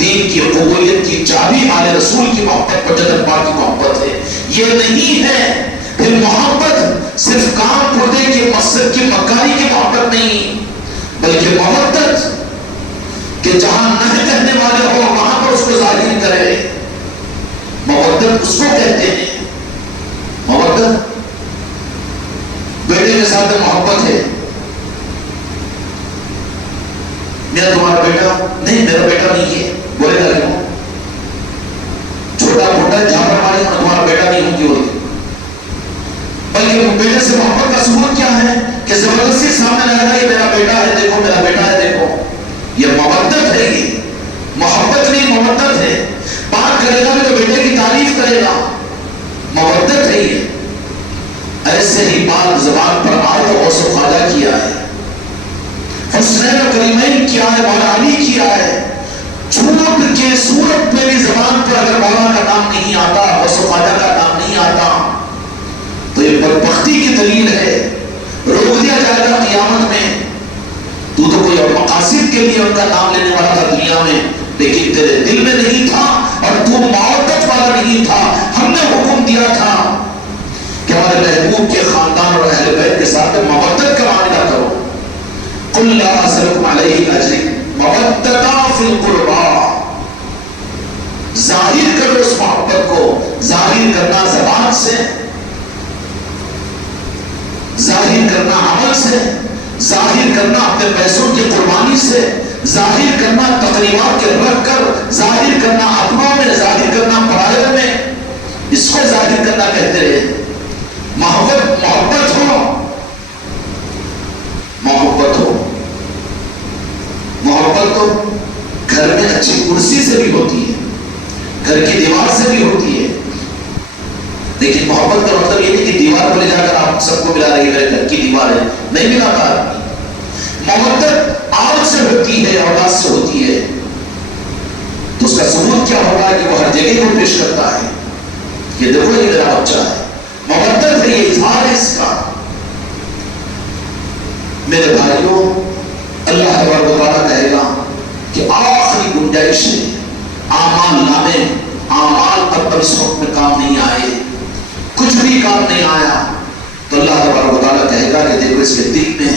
دین کی قبولیت کی چابی آل رسول کی محبت پر جنت پاک کی محبت ہے. یہ نہیں ہے پھر محبت صرف کام پردے کی مسجد کی مکاری کی محبت نہیں، بلکہ محبت کہ جہاں نہ کہنے والے ہو وہاں پر اس کو ظاہر کرے. محبت اس کو کہتے ہیں. محبت بیٹے کے ساتھ محبت ہے. میرا تمہارا بیٹا نہیں، میرا بیٹا نہیں ہے، بولے گا کیوں؟ چھوٹا موٹا جہاں پر ہماری تمہارا بیٹا نہیں ہوگی ہوتی، بلکہ بیٹے سے محبت کا ثبوت کیا ہے کہ زبردستی سامنے لگا یہ میرا بیٹا ہے، دیکھو میرا بیٹا ہے، دیکھو. یہ محبت ہے، یہ محبت نہیں محبت ہے. بات کرے گا تو بیٹے کی تعریف کرے گا، محبت ہے. یہ ایسے ہی بات زبان پر آئے تو غوث و خواجہ کیا ہے، حسنین و کریمین کیا ہے، مولا علی کیا ہے. چھوٹ کے صورت میں بھی زبان پر اگر مولا کا نام نہیں آتا، غوث و خواجہ کا نام نہیں آتا تو یہ بدبختی کی دلیل ہے. روک دیا جائے گا قیامت میں. تو کوئی اور مقاصد کے لیے ان کا نام لینے والا تھا دنیا میں، لیکن تیرے دل میں نہیں تھا اور تو محبت والا نہیں تھا. ہم نے حکم دیا تھا کہ ہمارے محبوب کے خاندان اور اہل بیت کے ساتھ محبت کا معاملہ کرو. قل لا اسألکم علیہ اجر مودۃ فی القربى. ظاہر کرو اس محبت کو. ظاہر کرنا زبان سے، ظاہر کرنا عمل سے، ظاہر کرنا اپنے پیسوں کی قربانی سے، ظاہر کرنا تقریبات کے رکھ کر، ظاہر کرنا اپنوں میں، ظاہر کرنا پرائے میں، اس کو ظاہر کرنا کہتے ہیں. محبت ہو، محبت ہو. محبت تو گھر میں اچھی کرسی سے بھی ہوتی ہے، گھر کی دیوار سے بھی ہوتی ہے، لیکن محبت کا مطلب یہ نہیں کہ دیوار پر لے جا کر آپ سب کو ملا رہی ہے، گھر کی دیوار ہے، نہیں ملاتا آدمی. محبت آگ سے ہوتی ہے، اولاد سے ہوتی ہے. تو اس کا ثبوت کیا ہوگا کہ وہ ہر جگہ کو پیش کرتا ہے کہ دیکھو یہ میرا بچہ ہے. محبت ہے، یہ اظہار ہے اس کا. میرے بھائیوں، اللہ تبارک و تعالیٰ کہے گا کہ آخری گنجائش ہے، اعمال نامے، اعمال اب اس وقت میں کام نہیں آئے، کچھ بھی کام نہیں آیا. تو اللہ تبارک و تعالیٰ کہے گا کہ دیکھو اس کے دل میں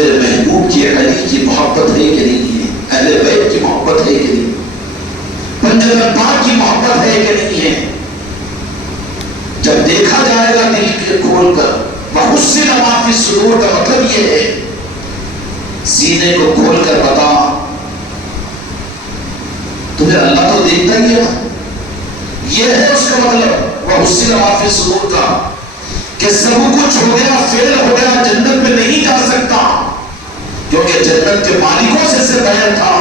میرے محبوب کی علی کی محبت ہے کہ نہیں ہے، اہل بیت کی محبت ہے کہ نہیں، پنجتن پاک کی محبت ہے کہ نہیں ہے؟ جب دیکھا جائے گا دل کے کھول کر، وَحُسِّنَ مَا فِي الصُّدُورِ کا مطلب یہ ہے سینے کو کھول کر بتا، تمہیں اللہ تو دیکھتا ہی ہے، یہ ہے اس کا مطلب وَحُسِّنَ مَا فِي الصُّدُورِ کا، کہ سب کچھ ہو گیا، فیل ہو گیا، جنت میں نہیں جا سکتا، کیونکہ جنت کے مالکوں سے بیر تھا،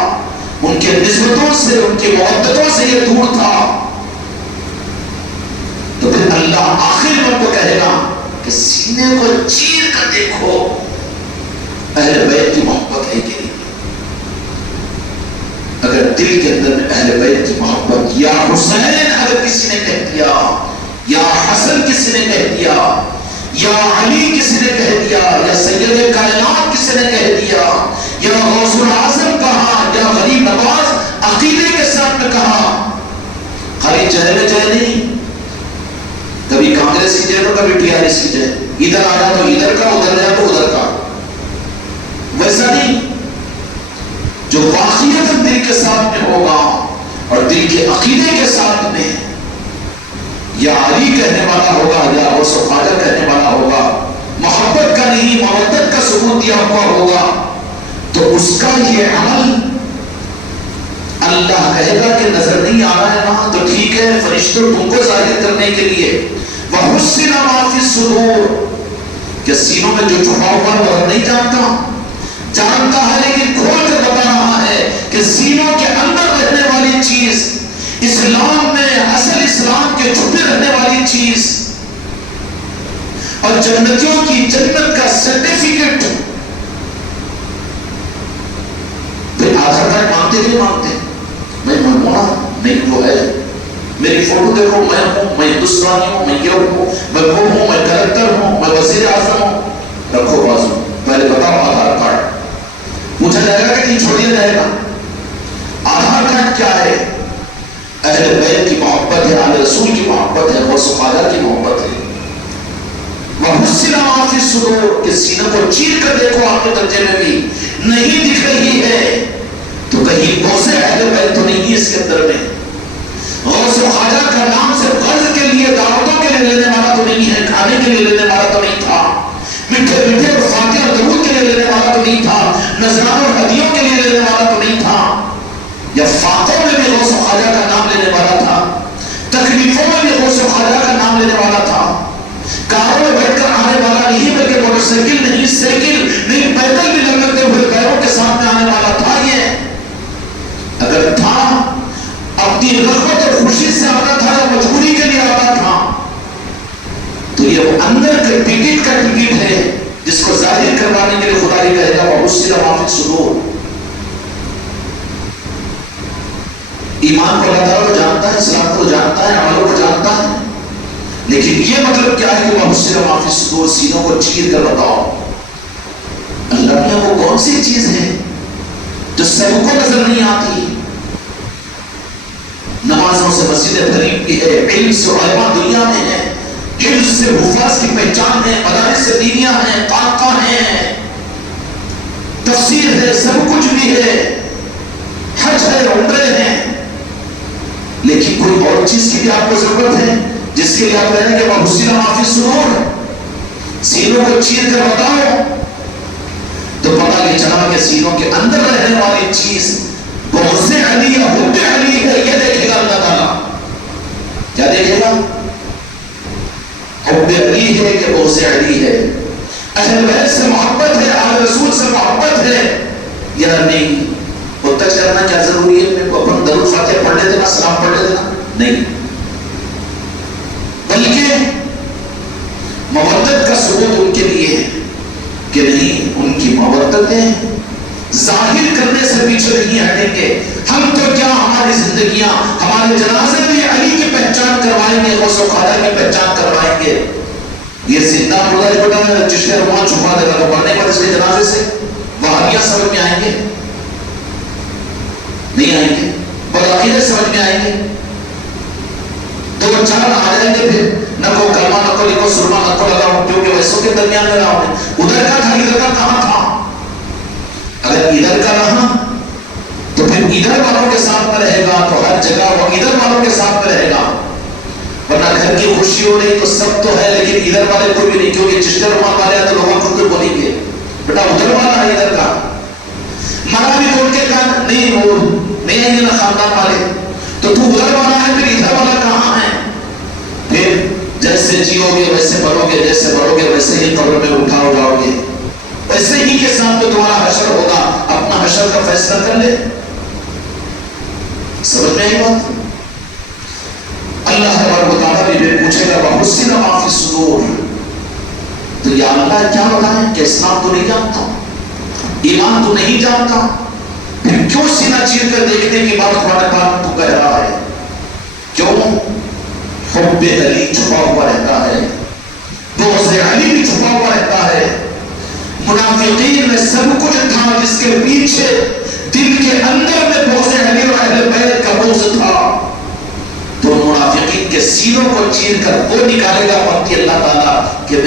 ان کے نسبتوں سے، ان کی محبتوں سے یہ دور تھا، تو پھر اللہ آخر میں ان کو کہے گا کہ سینے کو چیر کر دیکھو اہل بیت کی محبت ہے کہ نہیں۔ اگر دل کے اندر اہل بیت کی محبت، یا حسین اگر کسی نے کہہ دیا، یا حسن کسی نے کہہ دیا، یا علی کسی نے کہہ دیا، یا سید کائنات کسی نے کہہ دیا، یا غوث الاعظم کہا، یا غریب نواز عقیدے کے ساتھ میں کہا، خالی جے میں جے نہیں، کبھی کانگریسی جے تو کبھی ٹی آر ایس کی جے، ادھر آیا تو ادھر کا، ادھر جائے تو ادھر کا، ویسا نہیں۔ جو واقعیت دل کے ساتھ میں ہوگا اور دل کے عقیدے کے ساتھ میں یا علی کہنے والا ہوگا یا غوث و خواجہ کہنے والا ہوگا، محبت کا نہیں مودت کا ثبوت دیا ہوا ہوگا، تو اس کا یہ عمل اللہ کہے گا کہ نظر نہیں آ رہا ہے نا، تو ٹھیک ہے، فرشتوں تم کو ظاہر کرنے کے لیے وَحُسِّنَ مَا فِي الصُّدُورِ، کہ سینوں میں جو چھپا ہوا ہے وہ رب نہیں جانتا ہے، لیکن کھول کر بتا رہا ہے کہ سینوں کے اندر رہنے والی چیز، اسلام میں اصل اسلام کے چھپے رہنے والی چیز، اور جنتیوں کی جنت کا سرٹیفکیٹ، پھر آدھار کارڈ مانگتے نہیں مانگتے، میں منمونا نہیں، وہ ہے میری فوٹو دیکھو، میں ہوں، میں ہندوستانی ہوں، میں یہ ہوں، میں وہ ہوں، میں کلکٹر ہوں، میں وزیر اعظم ہوں، رکھو بازو، پہلے بتاؤ آدھار کارڈ، پوچھا جائے گا کہ نہیں چھوڑ دیا جائے گا؟ آدھار کارڈ کیا ہے؟ اہل بیت کی محبت ہے، اہل رسول کی محبت ہے، غوث و خواجہ کی محبت ہے۔ وَحُسِّنَ مَا فِي الصُّدُورِ، کہ سینہ کو چیر کر دیکھو، آپ کے ترجمے میں بھی نہیں دکھ رہی ہے تو کہیں بغض اہل بیت تو نہیں ہے اس کے اندر میں، غوث و خواجہ کا نام صرف غرض کے لیے، دعوتوں کے لیے لینے والا تو نہیں ہے، کھانے کے لیے لینے والا تو نہیں تھا، میٹھے میٹھے اور فاتح اور درود کے لیے لینے والا تو نہیں تھا، نذرانوں اور ہدیوں کے لیے لینے والا تو نہیں تھا، یا فاتح میں بھی غوث و خواجہ کا نام لینے والا تھا، تکلیفوں میں بھی غوث و خواجہ کا نام لینے والا تھا، کاروں میں بیٹھ کر آنے والا نہیں، بلکہ موٹر سائیکل نہیں، سائیکل نہیں، پیدل بھی لگتے ہوئے پیروں کے ساتھ میں آنے والا تھا۔ یہ اگر تھا اپنی رغبت اور خوشی سے آتا تھا یا مجبوری کے لیے آتا تھا، تو یہ اندر کے ٹکٹ کا ٹکٹ ہے جس کو ظاہر کروانے کے لیے خدا نے کہے گا وَحُسِّنَ مَا فِي الصُّدُورِ۔ ایمان کو اللہ تعالیٰ کو جانتا ہے، اسلام کو جانتا ہے، عملوں کو جانتا ہے، لیکن یہ مطلب کیا ہے کہ وَحُسِّنَ مَا فِي الصُّدُورِ، سینوں کو چیر کر بتاؤ اللہ میں وہ کون سی چیز ہے جو سب کو نظر نہیں آتی؟ نمازوں سے مسجدیں بھری کی ہے، علم سے علماء دنیا میں ہے، علم سے حفاظ کی پہچان ہے، مدارس سے دینیاں ہیں، خانقاہ ہیں، تفسیر ہے، سب کچھ بھی ہے، حج ہے، عمرے ہیں، لیکن کوئی اور چیز کی بھی آپ کو ضرورت ہے جس کے لیے آپ کہہ رہے ہیں کہ وَحُسِّنَ مَا فِي الصُّدُورِ، سینوں کو چیر کر بتاؤ، تو پتہ یہ چلا کہ سینوں کے اندر رہنے والی چیز بغض علی یا حب علی ہے، یہ دیکھے گا اللہ تعالیٰ۔ کیا دیکھے گا؟ حب علی ہے کہ بغض علی ہے، اہل بیت سے محبت ہے، اہل رسول سے محبت ہے یا نہیں؟ وہ تج کرنا کیا ضروری ہے؟ میرے کو اپن درود فاتحہ پڑھ لیتے نا، سلام پڑھ لیتے نا، نہیں، بلکہ مودت کا ثبوت ان کے لیے ہے کہ نہیں، ان کی مودتیں ظاہر کرنے سے پیچھے نہیں ہٹیں گے، ہم تو کیا، ہماری زندگیاں، ہمارے جنازے بھی علی کی پہچان کروائیں گے، غوث و خواجہ کی پہچان کروائیں گے۔ یہ زندہ مردہ جو بتا چشتے رومان چھپا دے گا تو پڑھنے کے بعد اس کے جنازے سے وہابیہ سمجھ میں آئیں گے؟ نہیں آئیں گے، بدعقیدت سمجھ میں آئیں گے، تو چار آ جائیں گے، پھر نہ کو کلمہ نہ کو لکھو سرما نہ کو لگاؤ، کیونکہ ویسوں کے درمیان میں رہا ہوں، ادھر کا تھا ادھر کا کہاں تھا؟ اگر ادھر کا رہا تو پھر ادھر والوں کے ساتھ میں رہے گا، تو ہر جگہ وہ ادھر والوں کے ساتھ میں رہے گا، ورنہ گھر کی خوشی ہو رہی تو سب تو ہے لیکن ادھر والے کوئی بھی نہیں، کیونکہ چشتے رومان والے ہیں تو لوگوں خود کو بولیں گے بیٹا ادھر والا ہے ادھر کا، مرا بھی توڑ کے کہا نہیں وہ نہیں آئیں گے نا خاندان والے، تو تو ادھر والا ہے پھر ادھر والا کہاں ہے؟ پھر جیسے جیو گے ویسے مرو گے، جیسے مرو گے ویسے ہی قبر میں اٹھاؤ جاؤ گے، ویسے ہی کے ساتھ میں تمہارا حشر ہوگا، اپنا حشر کا فیصلہ کر لے۔ سمجھ میں آئی بات؟ اللہ تبارک و تعالیٰ بھی پوچھے گا وَحُصِّنَ مَا فِي الصُّدُورِ، تو یا اللہ کیا بتائیں کہ اسلام تو نہیں جانتا، ایمان تو نہیں جانتا، پھر کیوں سینہ چیر کر دیکھنے کی بات قرآن پاک تو کہہ رہا ہے؟ کیوں؟ حب علی چھپا ہوا رہتا ہے، بغض علی بھی چھپا ہوا رہتا ہے، منافقین میں سب کچھ تھا جس کے پیچھے دل کے اندر میں بغض علی اور اہل بیت کا بغض تھا، تو منافقین کے سینوں کو چیر کر وہ نکالے گا پڑتی اللہ تعالیٰ کہ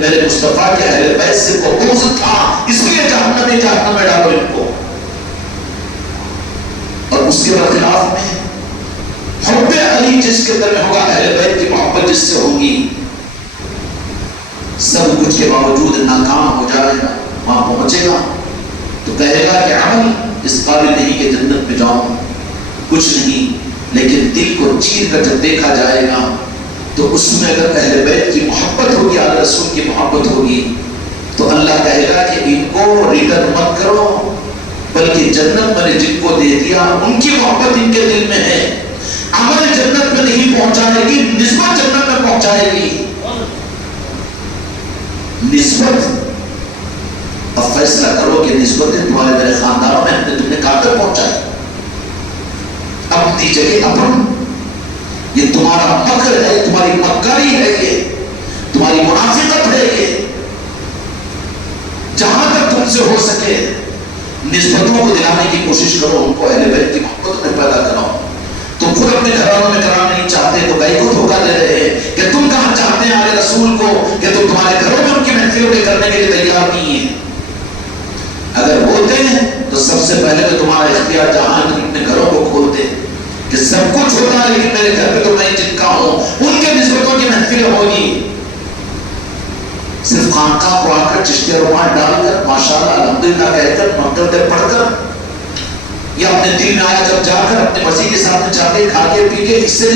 میرے مصطفیٰ کے اہل بیت سے وہ بغض تھا، اس لیے جہنم میں ڈالو ان کو۔ اور اس کے برخلاف میں حب علی جس کے اندر میں ہوگا، اہل بیت کی محبت جس سے ہوگی، سب کچھ کے باوجود ناکام ہو جائے گا، وہاں پہنچے گا تو کہے گا کہ عمل اس قابل نہیں کہ جنت میں جاؤں، کچھ نہیں، لیکن دل کو چیر کر جب دیکھا جائے گا تو اس میں اگر اہل بیت کی محبت ہوگی، اعلیٰ رسول کی محبت ہوگی، تو اللہ کہے گا کہ ان کو ریٹرن مت کرو، بلکہ جنت میں نے جن کو دے دیا ان کی محبت ان کے دل میں ہے، عمل جنت میں نہیں پہنچائے گی، نسبت جنت میں پہنچائے گی، نسبت۔ اب فیصلہ کرو کہ نسبتیں تمہارے میرے خاندانوں میں ہم نے تم نے کہاں تک پہنچائی، اپنی جگہ اپن، یہ تمہارا مکر ہے، تمہاری مکاری ہے، یہ تمہاری منافقت ہے، یہ جہاں تک تم سے ہو سکے نسبتوں کو دلانے کی کوشش کرو، ان کو اہل بیت کی محبت میں پیدا کرو۔ تم خود اپنے گھروں میں کرانا نہیں چاہتے تو گئی کو دھوکہ دے رہے ہیں کہ تم کہاں چاہتے ہیں اعلی رسول کو کہ تم تمہارے گھروں میں ان کی محفلوں کے کرنے کے لیے تیار نہیں ہیں۔ اگر ہوتے ہیں تو سب سے پہلے تو تمہارا اختیار جہاں تم اپنے گھروں کو کھولتے کہ سب کچھ ہوتا ہے لیکن میرے گھر پہ تو میں جن کا ہوں، ان کے نسبتوں کی محفلیں ہوگی، صرف خانقاہ کو آ کر چشتیہ رومال ڈال کر ماشاءاللہ الحمدللہ کہہ کر منتر پڑھ کر، یا اپنے دل میں آیا جب جا کر اپنے مسیح کے سامنے چاہتے کھا کے پی کے، اس سے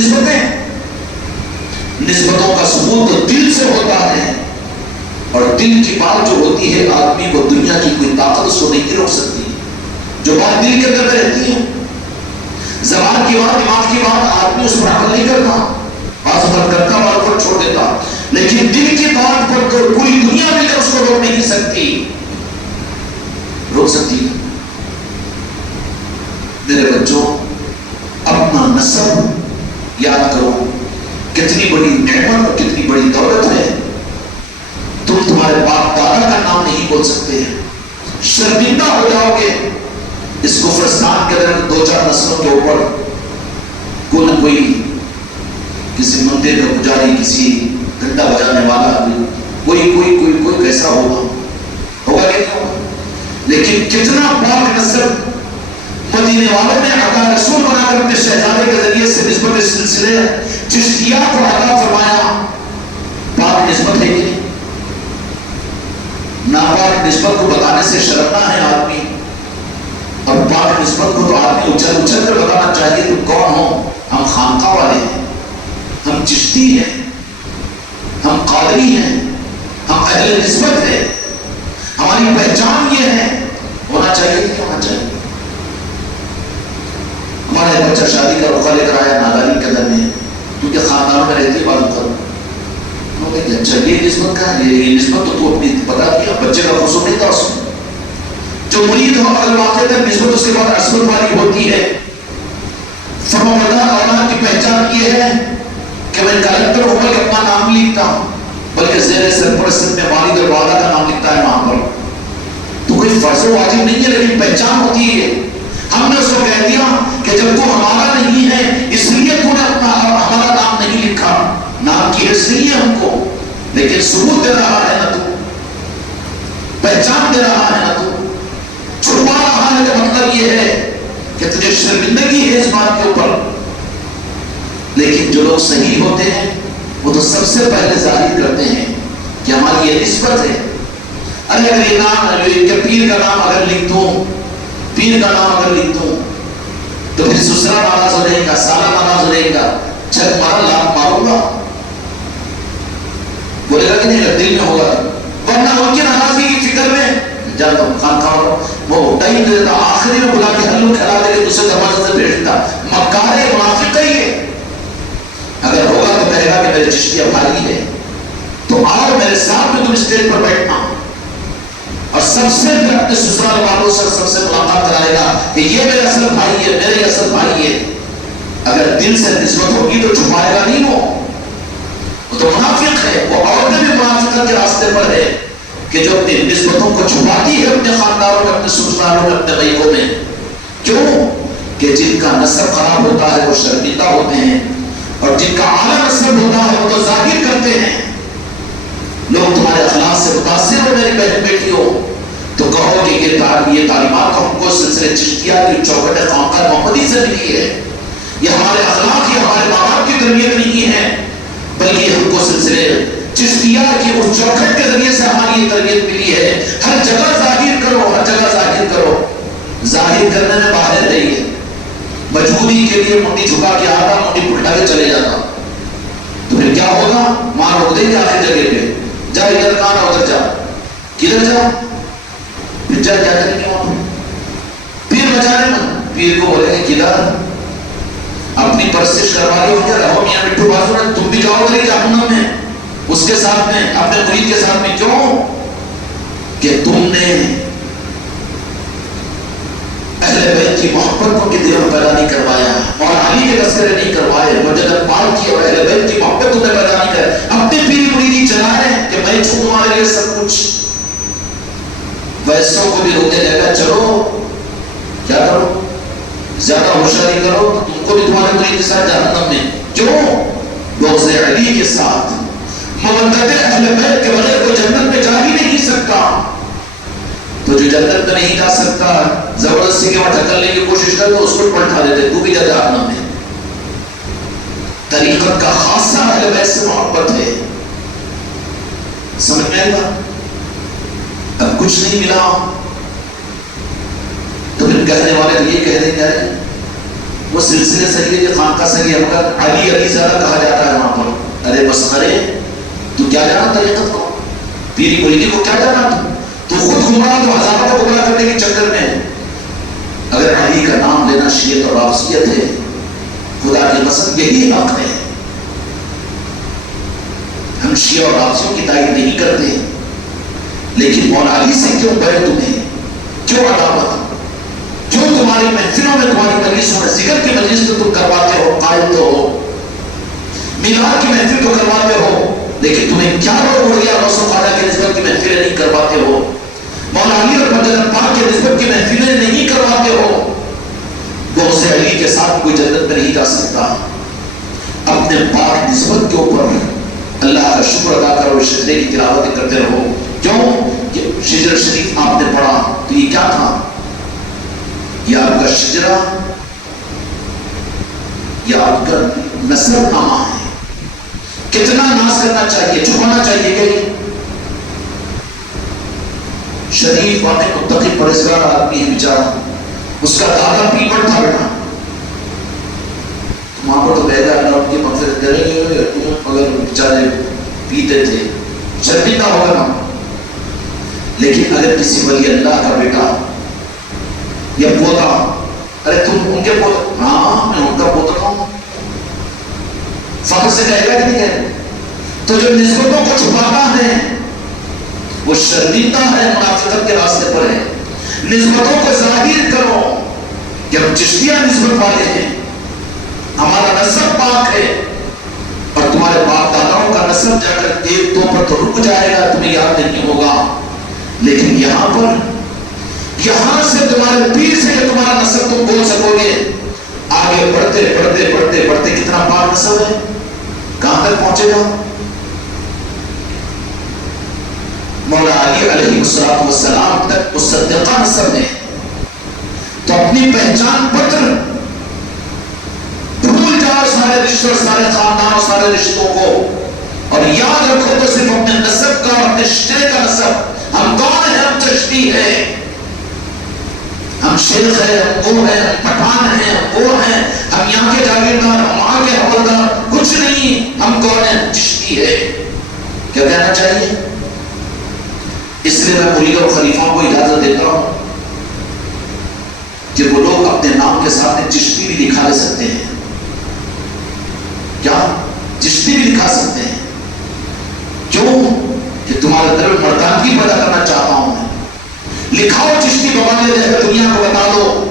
نسبتوں کا ثبوت تو دل سے ہوتا ہے، اور دل کی بات جو ہوتی ہے آدمی کو دنیا کی کوئی طاقت اس کو نہیں روک سکتی، جو بات دل کے اندر میں رہتی ہے، زبان کی بات دماغ کی بات آدمی اس پر عمل نہیں کرتا، بعض وقت کرتا بات پر چھوڑ دیتا، لیکن دل کی بات پر تو پوری دنیا مل کر اس کو روک نہیں سکتی، روک سکتی۔ میرے بچوں اپنا نسب یاد کرو، کتنی بڑی نعمت اور کتنی بڑی دولت ہے، تم تمہارے باپ دادا کا نام نہیں بول سکتے، شرمندہ ہو جاؤ گے۔ اس کفرستان کے اندر دو چار نسلوں کے اوپر کوئی نہ کوئی، کسی مندر کا پجاری، کسی گھنٹا بجانے والا، کوئی کیسا ہوگا کہ نہیں ہوگا، لیکن کتنا پاک نسب مدینے والوں نے عطا رسول بنا کر اپنے شہزادے کے ذریعے سے نسبت سلسلے چشتیہ کو عطا فرمایا۔ پاک نسبت ہے کہ ناپاک نسبت کو بتانے سے شرمنا ہے آدمی، اور پاک نسبت کو تو آدمی اچھل کر بتانا چاہیے تم کون ہو، ہم خانقاہ والے ہیں، ہم چشتی ہیں، ہم قادری ہیں، ہم اہل نسبت ہیں، ہماری پہچان یہ ہے، ہونا چاہیے نہیں ہونا چاہیے۔ ہمارا ایک بچہ شادی کا رخہ لے کر آیا نادانی قدر میں، کیونکہ خاندانوں میں رہتی ہے بعض اوقات، اچھا یہ نسبت کا ہے، یہ نسبت تو اپنی بتا دیا، بچے کا قصور نہیں تھا اس میں، جو مرید ہو اگر واقع تک نسبت اس کے بعد عصمت والی ہوتی ہے۔ فرمانبردار اولاد کی پہچان یہ ہے کہ میں کلندر ہو کر اپنا نام لکھتا ہوں، بلکہ زیر سرپرست میں والد اور والدہ کا نام لکھتا ہے وہاں پر، تو کوئی فرض و واجب نہیں ہے لیکن پہچان ہوتی ہے۔ ہم نے اس کو کہہ دیا کہ جب تو ہمارا نہیں ہے اس لیے تو نے اپنا ہمارا نام نہیں لکھا، نام کی حیثیت نہیں ہے ہم کو، لیکن ثبوت دے رہا ہے نا تو، پہچان دے رہا ہے نا تو، تجھے شرمندگی ہے اس بات کے اوپر. لیکن جو لوگ صحیح ہوتے ہیں وہ تو سب سے پہلے ظاہر کرتے ہیں کہ ہماری یہ نسبت ہے. ارے اگر یہ نام پیر کا نام اگر لکھ دوں، پیر کا نام اگر لکھ دوں تو پھر سسرا ناراض ہو جائے گا، سالہ ناراض ہو جائے گا، چھت مارا لات ماروں گا، بولے گا کہ نہیں دل میں ہوگا. ورنہ ان کی ناراضگی کی فکر میں جانتا ہوں خان خان وہ ٹائم دے دیتا، آخری میں بلا کے حلو کھلا دے کے دوسرے دروازے سے بھیجتا. مکار ہے، منافق ہے یہ. اگر ہوگا تو کہے گا کہ میرے چشتیہ بھائی ہے تو آؤ میرے ساتھ میں تم اسٹیج پر بیٹھنا، اور سب سے پھر اپنے سسرال والوں سے سب سے ملاقات کرائے گا کہ یہ میرا اصل بھائی ہے، میرے اصل بھائی ہے. اگر دل سے نسبت ہوگی تو چھپائے گا نہیں، وہ تو منافق ہے. وہ عورتیں بھی منافقت کے راستے پر ہے کہ جو اپنی نسبتوں کو چھپاتی ہے اپنے خاندانوں میں، اپنے سسرالوں میں، اپنے غیبوں میں. کیوں کہ جن کا نسب خراب ہوتا ہے وہ شرمندہ ہوتے ہیں، اور جن کا اعلیٰ نسب ہوتا ہے وہ تو ظاہر کرتے ہیں. لوگ تمہارے اخلاق سے متاثر ہو میری بہن بیٹیوں تو کہو کہ یہ تعلیمات ہم کو سلسلے چشتیہ کی چوکھٹ خانقاہ محمدی سے ملی ہے. یہ ہمارے اخلاق، یہ ہمارے ماں باپ کی تربیت نہیں ہے، بلکہ ہم کو سلسلے چشتیہ کی اس چوکھٹ کے ذریعے سے ہماری یہ تربیت ملی ہے. ہر جگہ ظاہر کرو، ہر جگہ ظاہر کرو. ظاہر کرنے میں باہر نہیں ہے. مجبوری کے لیے منڈی جھکا کے آتا، منڈی پلٹا کے چلے جاتا تو پھر کیا ہوگا؟ ماں روک دیں گے آخر جگہ پہ، جا ادھر کہاں نہ ادھر جا، کدھر جا، پھر جا کیا کریں گے وہاں پہ؟ پیر بچانے میں پیر کو بولیں گے کدھر اپنی پرستش کروا لی ہو، رہو میاں مٹھو بازو میں، تم بھی جاؤ گے جہنم میں اس کے ساتھ میں، اپنے مرید کے ساتھ میں. کیوں کہ تم نے اہل بیت کی محبت کو دلوں میں پیدا نہیں کروایا، اور علی کے تذکرے نہیں کروائے، مجدد پاک کی اور اہل بیت کی محبت تم نے پیدا نہیں کر. اپنے پیری مریدی چلا رہے ہیں کہ میں چھوڑ تمہارے لیے سب کچھ. ویسوں کو بھی روکنے لے گا، چلو کیا کرو، زیادہ ہوشیاری کرو تو تم کو بھی تمہارے مرید کے ساتھ جہنم میں. کیوں؟ بغض علی کے ساتھ مودت اہل بیت کے بغیر کوئی جنت میں جا ہی نہیں سکتا. تو جو جنت میں نہیں جا سکتا زبردستی کے وہاں ڈھکلنے کی کوشش کر تو اس کو پلٹا دیتے، تو بھی جا جہنم میں. طریقت کا خاصہ اہل بیت سے محبت ہے. سمجھ میں آئے گا؟ اب کچھ نہیں ملا تو پھر کہنے والے تو یہ کہہ دیں گے وہ سلسلے صحیح ہے، یہ خانقاہ صحیح ہے، مگر علی علی زیادہ کہا جاتا ہے وہاں پر. ارے مسخرے، تو کیا جانا طریقت کو، پیری مریدی کو کیا جانا؟ تو خود گمراہ تو ہزاروں کو گمراہ کرنے کے چکر میں. اگر علی کا نام لینا شیعت اور رافضیت ہے، خدا کی قسم یہی حق ہے. ہم شیعہ اور رافضیوں کی تائید نہیں کرتے، لیکن مولا علی سے کیوں بیعت تمہیں، کیوں عداوت؟ کیوں تمہاری محفلوں میں، تمہاری مجلسوں میں، ذکر کی مجلس تو تم کرواتے ہو، قائد تو ہو، میلاد کی محفل تو کرواتے ہو، لیکن تمہیں کیا روک ہو گیا غوث و خواجہ کی نسبت کی محفلیں نہیں کرواتے ہو، مولا علی اور مجدد پاک کی نسبت کی محفلیں نہیں کرواتے ہو؟ غوث علی کے ساتھ کوئی جنت میں نہیں جا سکتا. اپنے پاک نسبت کے اوپر اللہ کا شکر ادا کرو، شجرے کی تلاوت کرتے رہو. کیوں کہ شجر شریف آپ نے پڑھا تو یہ کیا تھا؟ یہ آپ کا شجرہ، یہ آپ کا نسب نامہ ہے. کتنا ناز کرنا چاہیے، چھپانا چاہیے کہ شریف واقعی متقی پرہیزگار آدمی ہے بیچارہ، اس کا دادا پیپر تھا بیٹا. وہاں پر تو کہے گا اللہ ان کی مغفرت کریں گے، اگر بیچارے پیتے تھے شرمندہ ہوگا نا. لیکن اگر کسی ولی اللہ کا بیٹا یا پوتا، ارے تم ان کے پوتا، ہاں میں ان کا پوتا ہوں، فخر سے کہے گا کہ نہیں کہے؟ تو جو نسبتوں کو چھپاتا ہے وہ شرمندہ ہے، منافقت کے راستے پر ہے. نسبتوں کو ظاہر کرو کہ ہم چشتیہ نسبت والے ہیں، ہمارا نسب پاک ہے، اور تمہارے باپ داداؤں کا نسب جا کر دیکھ تو پر تو رک جائے گا، تمہیں یاد نہیں ہوگا. لیکن یہاں پر، یہاں سے تمہارے پیر سے کہ تمہارا نسب تم بول سکو گے. آگے بڑھتے بڑھتے بڑھتے بڑھتے کتنا پاک نسب ہے، کہاں تک پہنچے گا؟ مولا علی علیہ السلام تک مصدقہ نسب ہے. تو تو اپنی پہچان پتر بھول جاؤ سارے رشتوں اور سارے خاندان اور سارے رشتوں کو، اور یاد رکھو تو صرف اپنے نسب کا، اپنے شرے کا نسب۔ ہم کون ہیں؟ ہم چشتی ہیں، ہم شیخ ہیں، ہم وہ ہیں، ہم پٹھان ہیں، ہم وہ ہیں، ہم یہاں کے جاگیردار، ہم وہاں کے حوالدار، کچھ نہیں۔ ہم کون ہیں؟ چشتی ہے۔ کیا کہنا چاہیے؟ اس لیے میں مرید اور خلیفوں کو اجازت دیتا ہوں کہ وہ لوگ اپنے نام کے ساتھ چشتی بھی لکھا لے سکتے ہیں۔ کیا؟ چشتی بھی لکھا سکتے ہیں۔ کیوں؟ کہ تمہارے دل میں مردانگی پیدا کرنا چاہتا ہوں میں۔ لکھاؤ چشتی بابا نے جا کر دنیا کو بتا دو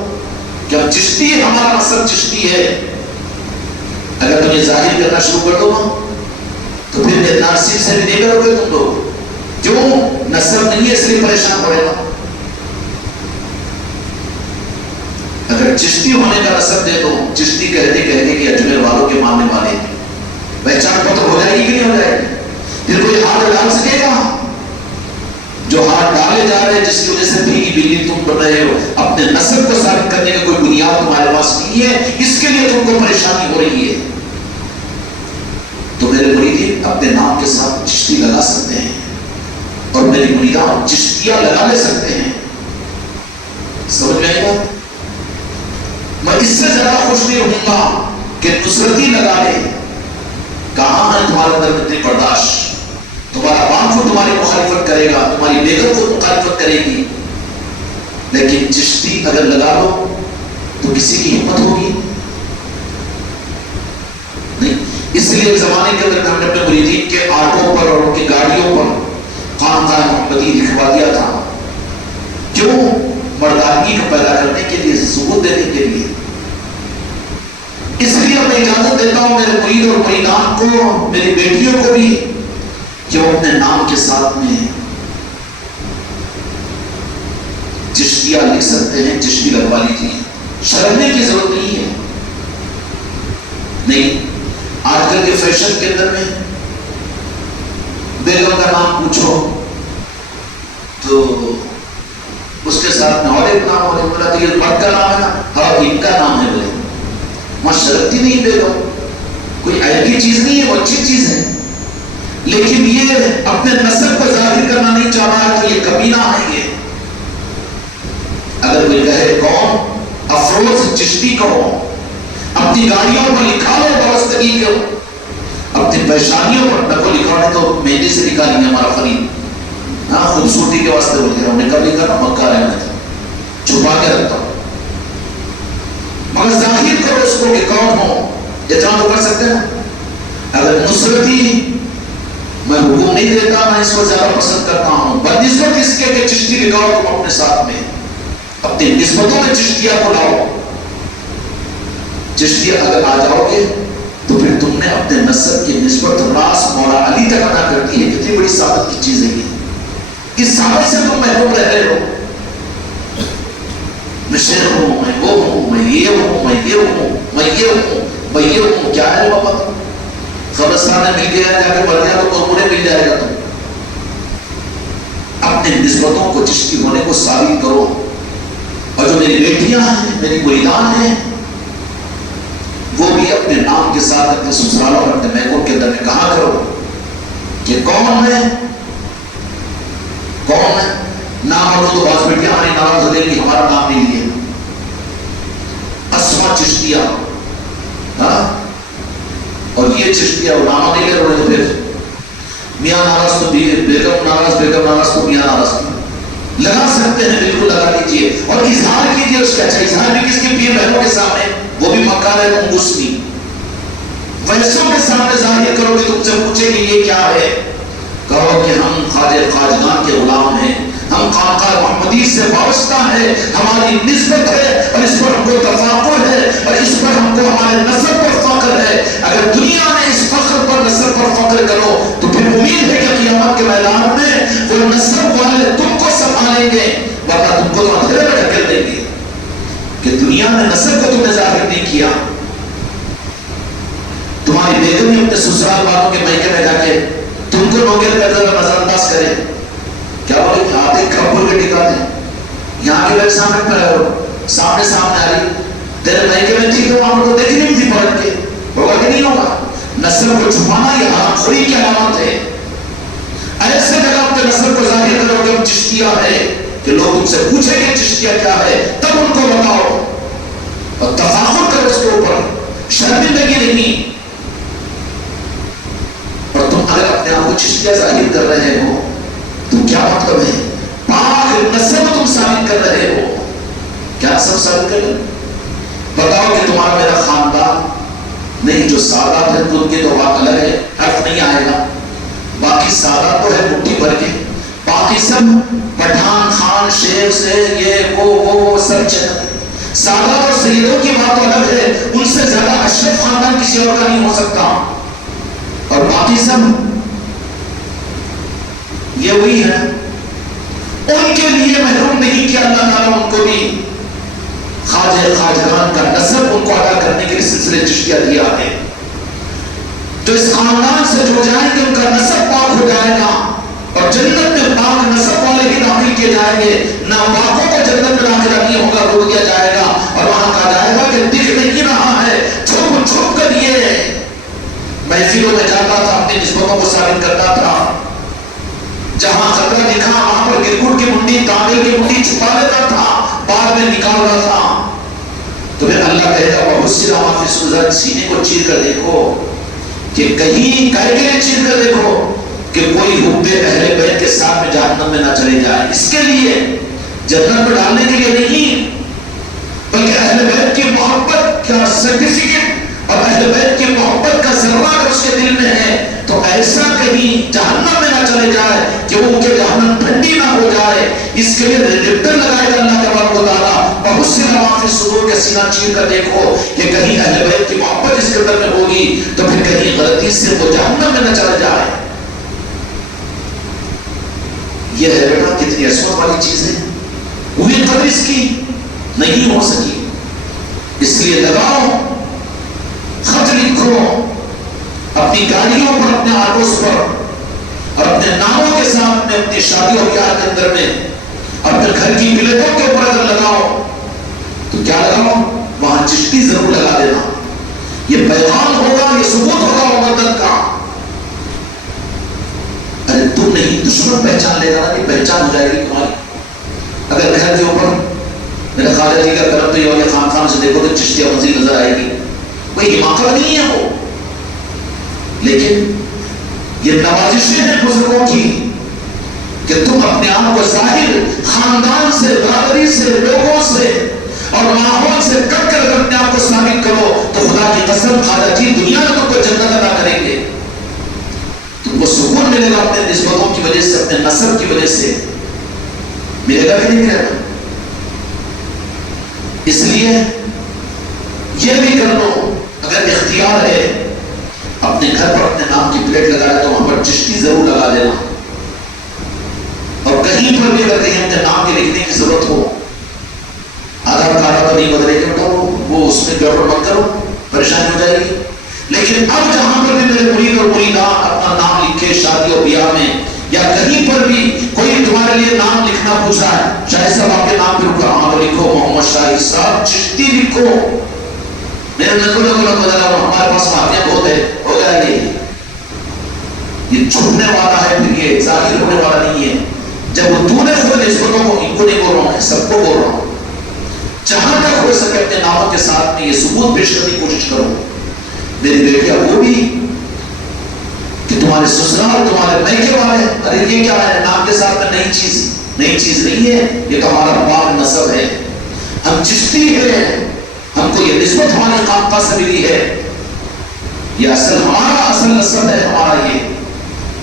کہ اب چشتی ہے، ہمارا نسب چشتی ہے۔ اگر تم یہ ظاہر کرنا شروع کر دو تو پھر نصیب سے بھی نہیں کرو گے تم لوگ۔ کیوں؟ نسب نہیں ہے اس لیے پریشان پڑے گا۔ اگر چشتی ہونے کا نسب دے دو، چشتی کہتے کہ اجمیر والوں کے ماننے والے ہیں، پہچان پتر ہو جائے گی کہ نہیں ہو جائے گی؟ پھر کوئی ہاتھ ڈال سکے گا؟ جو ہاتھ ڈالے جا رہے ہیں، جس کی وجہ سے بھیگی بلی تم بن رہے ہو، اپنے نسب کو ثابت کرنے کا کوئی بنیاد تمہارے پاس نہیں ہے، اس کے لیے تم کو پریشانی ہو رہی ہے۔ تو میرے مریدین اپنے نام کے ساتھ چشتی لگا سکتے ہیں، اور میری مریدان چشتیاں لگا لے سکتے ہیں۔ سمجھ میں آئی بات؟ میں اس سے زیادہ خوش نہیں ہوں گا کہ نصرتی لگا لے۔ کہاں ہے تمہارے اندر اتنی برداشت؟ تمہارا باپ کو تمہاری مخالفت کرے گا، تمہاری بیگم کو مخالفت کرے گی، لیکن چشتی اگر لگا لو تو کسی کی ہمت ہوگی نہیں۔ اس لیے ایک زمانے کے اندر ہم نے اپنے مریدین کے آٹوں پر اور ان کی گاڑیوں پر خانقاہ محمدی لکھوا دیا تھا۔ کیوں؟ مردانگی کو پیدا کرنے کے لیے، ثبوت دینے کے لیے۔ اس لیے میں اجازت دیتا ہوں میرے مرید اور مریدان کو، میری بیٹیوں کو بھی، کہ وہ اپنے نام کے ساتھ میں چشتیاں لکھ سکتے ہیں، چشتی لگوا لیجیے، شرمنے کی ضرورت نہیں ہے۔ نہیں، آج کل کے فیشن کے اندر میں بیگم کا نام پوچھو تو اس کے ساتھ میں اور ایک نام اور ایک بولا تو یہ مرد کا نام ہے نا، ہاں ان کا نام ہے، بولے وہاں شرط ہی نہیں بیگم، کوئی عیب کی چیز نہیں ہے، وہ اچھی چیز ہے، لیکن یہ اپنے نسب کو ظاہر کرنا نہیں چاہ رہا کہ یہ کمینہ ہے۔ یہ اگر کوئی کہے کون؟ افروز چشتی کہو، اپنی گاڑیوں پر لکھا لو وابستگی کے، اپنی پیشانیوں پر نہ کو لکھوانے تو مہندی سے نکالیں گے ہمارا خرید، ہاں خوبصورتی کے واسطے بولتے رہا ہوں، نکل لکھا نا مکہ رہنا تھا، چھپا کے رکھتا ہوں، مگر ظاہر کرو اس کو کہ کون ہو۔ اتنا تو کر سکتے ہیں۔ اگر نصرتی میں حکم نہیں دیتا، میں اس کو زیادہ پسند کرتا ہوں، بنسبت اس کے کہ چشتی لگاؤ تم اپنے ساتھ میں، اپنی نسبتوں میں چشتیاں کو لاؤ۔ چشتیاں اگر آ جاؤ گے تو پھر تم نے اپنے نسب کی نسبت راس مولا علی تک ادا کرتی ہے۔ کتنی بڑی ثابت کی چیز ہے یہ، اس ثابت سے تم محروم رہ رہے ہو۔ میں شیخ ہوں، میں وہ ہوں، میں یہ ہوں، میں یہ ہوں، میں یہ ہوں، میں یہ ہوں، کیا ہے بابا؟ قبرستان میں مل گیا، جا کے بڑھ گیا تو قربونے مل جائے گا۔ تم اپنے نسبتوں کو، چشتی ہونے کو ثابت کرو۔ اور جو میری بیٹیاں ہیں، میری مریدان ہیں، وہ بھی اپنے نام کے ساتھ اپنے سسرالوں اور اپنے میکوں کے اندر میں کہا کرو کہ کون ہے، کون ہے۔ نام ہو تو بعض بیٹیاں ہماری ناراض ہو جائیں گی، ہمارا نام نہیں لیے۔ اسما چشتیہ، ہاں، اور یہ چشتیہ نام نہیں لے رہے، پھر میاں ناراض تو بیگم ناراض، بیگم ناراض تو میاں ناراض۔ لگا سکتے ہیں، بالکل لگا لیجیے، اور اظہار کیجیے اس کا۔ اچھا اظہار بھی کس کے؟ پیر بہنوں کے سامنے، وہ بھی مکہ ہے مسلم، ویسوں کے سامنے ظاہر کرو کہ تم سے پوچھیں گے یہ کیا ہے، کہو کہ ہم خواجہ خواجگان کے غلام ہیں، ہم خانقاہ محمدی سے وابستہ ہے، ہماری نسبت ہے، اور اس پر ہم کو تفاخر ہے، اور اس پر ہم کو ہمارے نسب پر فخر ہے۔ اگر دنیا میں اس فخر پر، نسب پر فخر کرو تو پھر امید ہے کہ قیامت کے میدان میں وہ نسب والے تم کو سنبھالیں گے، ورنہ تم کو تو اندھیرے میں ڈھکیل دیں گے کہ دنیا میں نسب کو تم نے ظاہر نہیں کیا۔ تمہاری بیگم نے اپنے سسرال والوں کے میکے میں جا کے تم کو نوکر کر دے، نظر انداز کرے، کیا بولے کہ ہاتھ ایک کھپور کے ٹکا دیں، یہاں کے میرے سامنے کھڑے ہو، سامنے آ رہی، تیرے مائکے میں تھی تو وہاں تو دیکھ نہیں تھی پلٹ کے، ہوگا کہ نہیں ہوگا؟ نسل کو چھپانا یہ حرام خوری کی علامت ہے۔ ایسے جگہ اپنے نسل کو ظاہر کرو کہ ہم چشتیہ ہے، کہ لوگ تم سے پوچھیں گے چشتیہ کیا ہے، تب ان کو بتاؤ اور تفاخر کرو اس کے اوپر، شرمندگی نہیں۔ اور تم اگر اپنے آپ کو چشتیہ ظاہر کر رہے ہو تو کیا مطلب ہے؟ پاک نسب تم ثابت کر رہے ہو، کیا سب ثابت کر رہے ہو؟ بتاؤ کہ تمہارا میرا خاندان نہیں، جو سادات ہے تو ان کی تو بات الگ ہے، حرف نہیں آئے گا، باقی سادات تو ہے مٹھی بھر کے، باقی سب پٹھان خان شیر سے یہ وہ سب چلتا ہے۔ سادات اور سیدوں کی بات الگ ہے، ان سے زیادہ اشرف خاندان کسی اور کا نہیں ہو سکتا، اور باقی سب یہ وہی ہے، ان کے لیے محروم نہیں کیا اللہ تعالیٰ ان کو بھی خواجہ خواجگان کا نسب ان کو ادا کرنے کے لیے سلسلے چشتیہ دیا ہے۔ تو اس خاندان سے جو جائیں گے ان کا نسب پاک ہو جائے گا، اور جنت میں پاک نسب والے ہی داخل کیے جائیں گے، نہ پاکوں کو جنت میں داخل نہیں ہوگا، روک دیا جائے گا، اور وہاں کہا جائے گا کہ دکھ نہیں رہا ہے، چھپ چھپ کر یہ محفلوں میں جاتا تھا، اپنی نسبتوں کو ثابت کرتا تھا، جہاں خطرہ دکھا وہاں پر گرگٹ کی منڈی تانبل کی منڈی چھپا لیتا تھا، بعد میں نکال رہا تھا۔ تو پھر اللہ کہے گا بہت سی رواں سوزن، سینے کو چیر کر دیکھو کہ کہیں کہہ کے چیر کر دیکھو کہ کوئی حب اہل بیت کے ساتھ میں جہنم میں نہ چلے جائے۔ اس کے لیے جنت میں ڈالنے کے لیے نہیں، بلکہ اہل بیت کی محبت کا سرٹیفکیٹ اور اہل بیت کی محبت کا ذرہ اگر اس کے دل میں ہے تو ایسا کہیں جہنم میں نہ چلے جائے کہ وہ ان کے جہنم ٹھنڈی نہ ہو جائے، اس کے لیے ریڈکٹر لگائے گا اللہ تبارک و تعالیٰ۔ بہت سی نوافل صدور کے سینہ چیر کر دیکھو کہ کہیں اہل بیت کی محبت اس کے اندر میں ہوگی تو پھر کہیں غلطی سے وہ جہنم میں نہ چلا جائے۔ یہ ہے بیٹا کتنی عصمت والی چیز ہے، ہوئی قدر اس کی نہیں ہو سکی، اس لیے لگاؤ، خط لکھو اپنی گاڑیوں پر، اپنے آٹوز پر، اور اپنے ناموں کے ساتھ میں اپنی شادی اور بیاہ کے اندر میں، اپنے گھر کی پلیٹوں کے اوپر اگر لگاؤ تو کیا لگاؤ؟ وہاں چشتی ضرور لگا دینا، یہ پیغام ہوگا، یہ ثبوت ہوگا امت کا۔ ارے تم نہیں، دشمن پہچان لے گا، نہیں پہچان ہو جائے گی تمہاری۔ اگر گھر کے اوپر میرے خالد جی کا کرم تو یہ ہوگا، خان خان سے دیکھو تو چشتیہ منزل نظر آئے گی، کوئی حماقت نہیں ہے وہ، لیکن یہ نوازشیں ہیں بزرگوں کی کہ تم اپنے آپ کو ظاہر خاندان سے، برادری سے، لوگوں سے اور ماحول سے کٹ کر اپنے آپ کو ثابت کرو تو خدا کی قسم خواجہ جی دنیا میں تم کو جنت عطا کریں گے، تم کو سکون ملے گا اپنے نسبتوں کی وجہ سے، اپنے نسب کی وجہ سے، ملے گا کہ نہیں ملے گا؟ اس لیے یہ بھی کر لو، اگر اختیار ہے اپنے گھر پر اپنے نام کی پلیٹ لگائے تو وہاں پر چشتی ضرور لگا دینا، اور کہیں پر بھی اگر کہیں اپنے نام کے لکھنے کی ضرورت ہو، آدھار کارڈ تو نہیں بدلے گا، وہ اس میں گڑبڑ مت کرو، پریشانی ہو جائے گی، لیکن اب جہاں پر بھی میرے مرید اور مریدان اپنا نام لکھے شادی اور بیاہ میں، یا کہیں پر بھی کوئی تمہارے لیے نام لکھنا پوچھا ہے، شاہد صاحب آپ کے نام پہ رکھا، ہاں تو لکھو محمد شاہد صاحب چشتی لکھو، میرے ہمارے پاس باتیں بہت ہے، ہو جائے گی، یہ چھپنے والا ہے، پھر یہ ظاہر ہونے والا نہیں ہے۔ جب وہ تو نے خود نسبتوں کو، ان کو نہیں بول رہا ہوں، سب کو بول رہا ہوں، جہاں تک ہو سکے اپنے ناموں کے ساتھ میں یہ ثبوت پیش کرنے کی کوشش کرو، میری بیٹیاں وہ بھی کہ تمہارے سسرال، تمہارے میکے والے، ارے یہ کیا ہے نام کے ساتھ میں نئی چیز نہیں ہے، یہ تو ہمارا پاک نسب ہے، ہم چشتی ہیں، ہم کو یہ نسبت ہماری خانقاہ سے ملی ہے، یہ ہمارا اصل نسب ہے، ہمارا یہ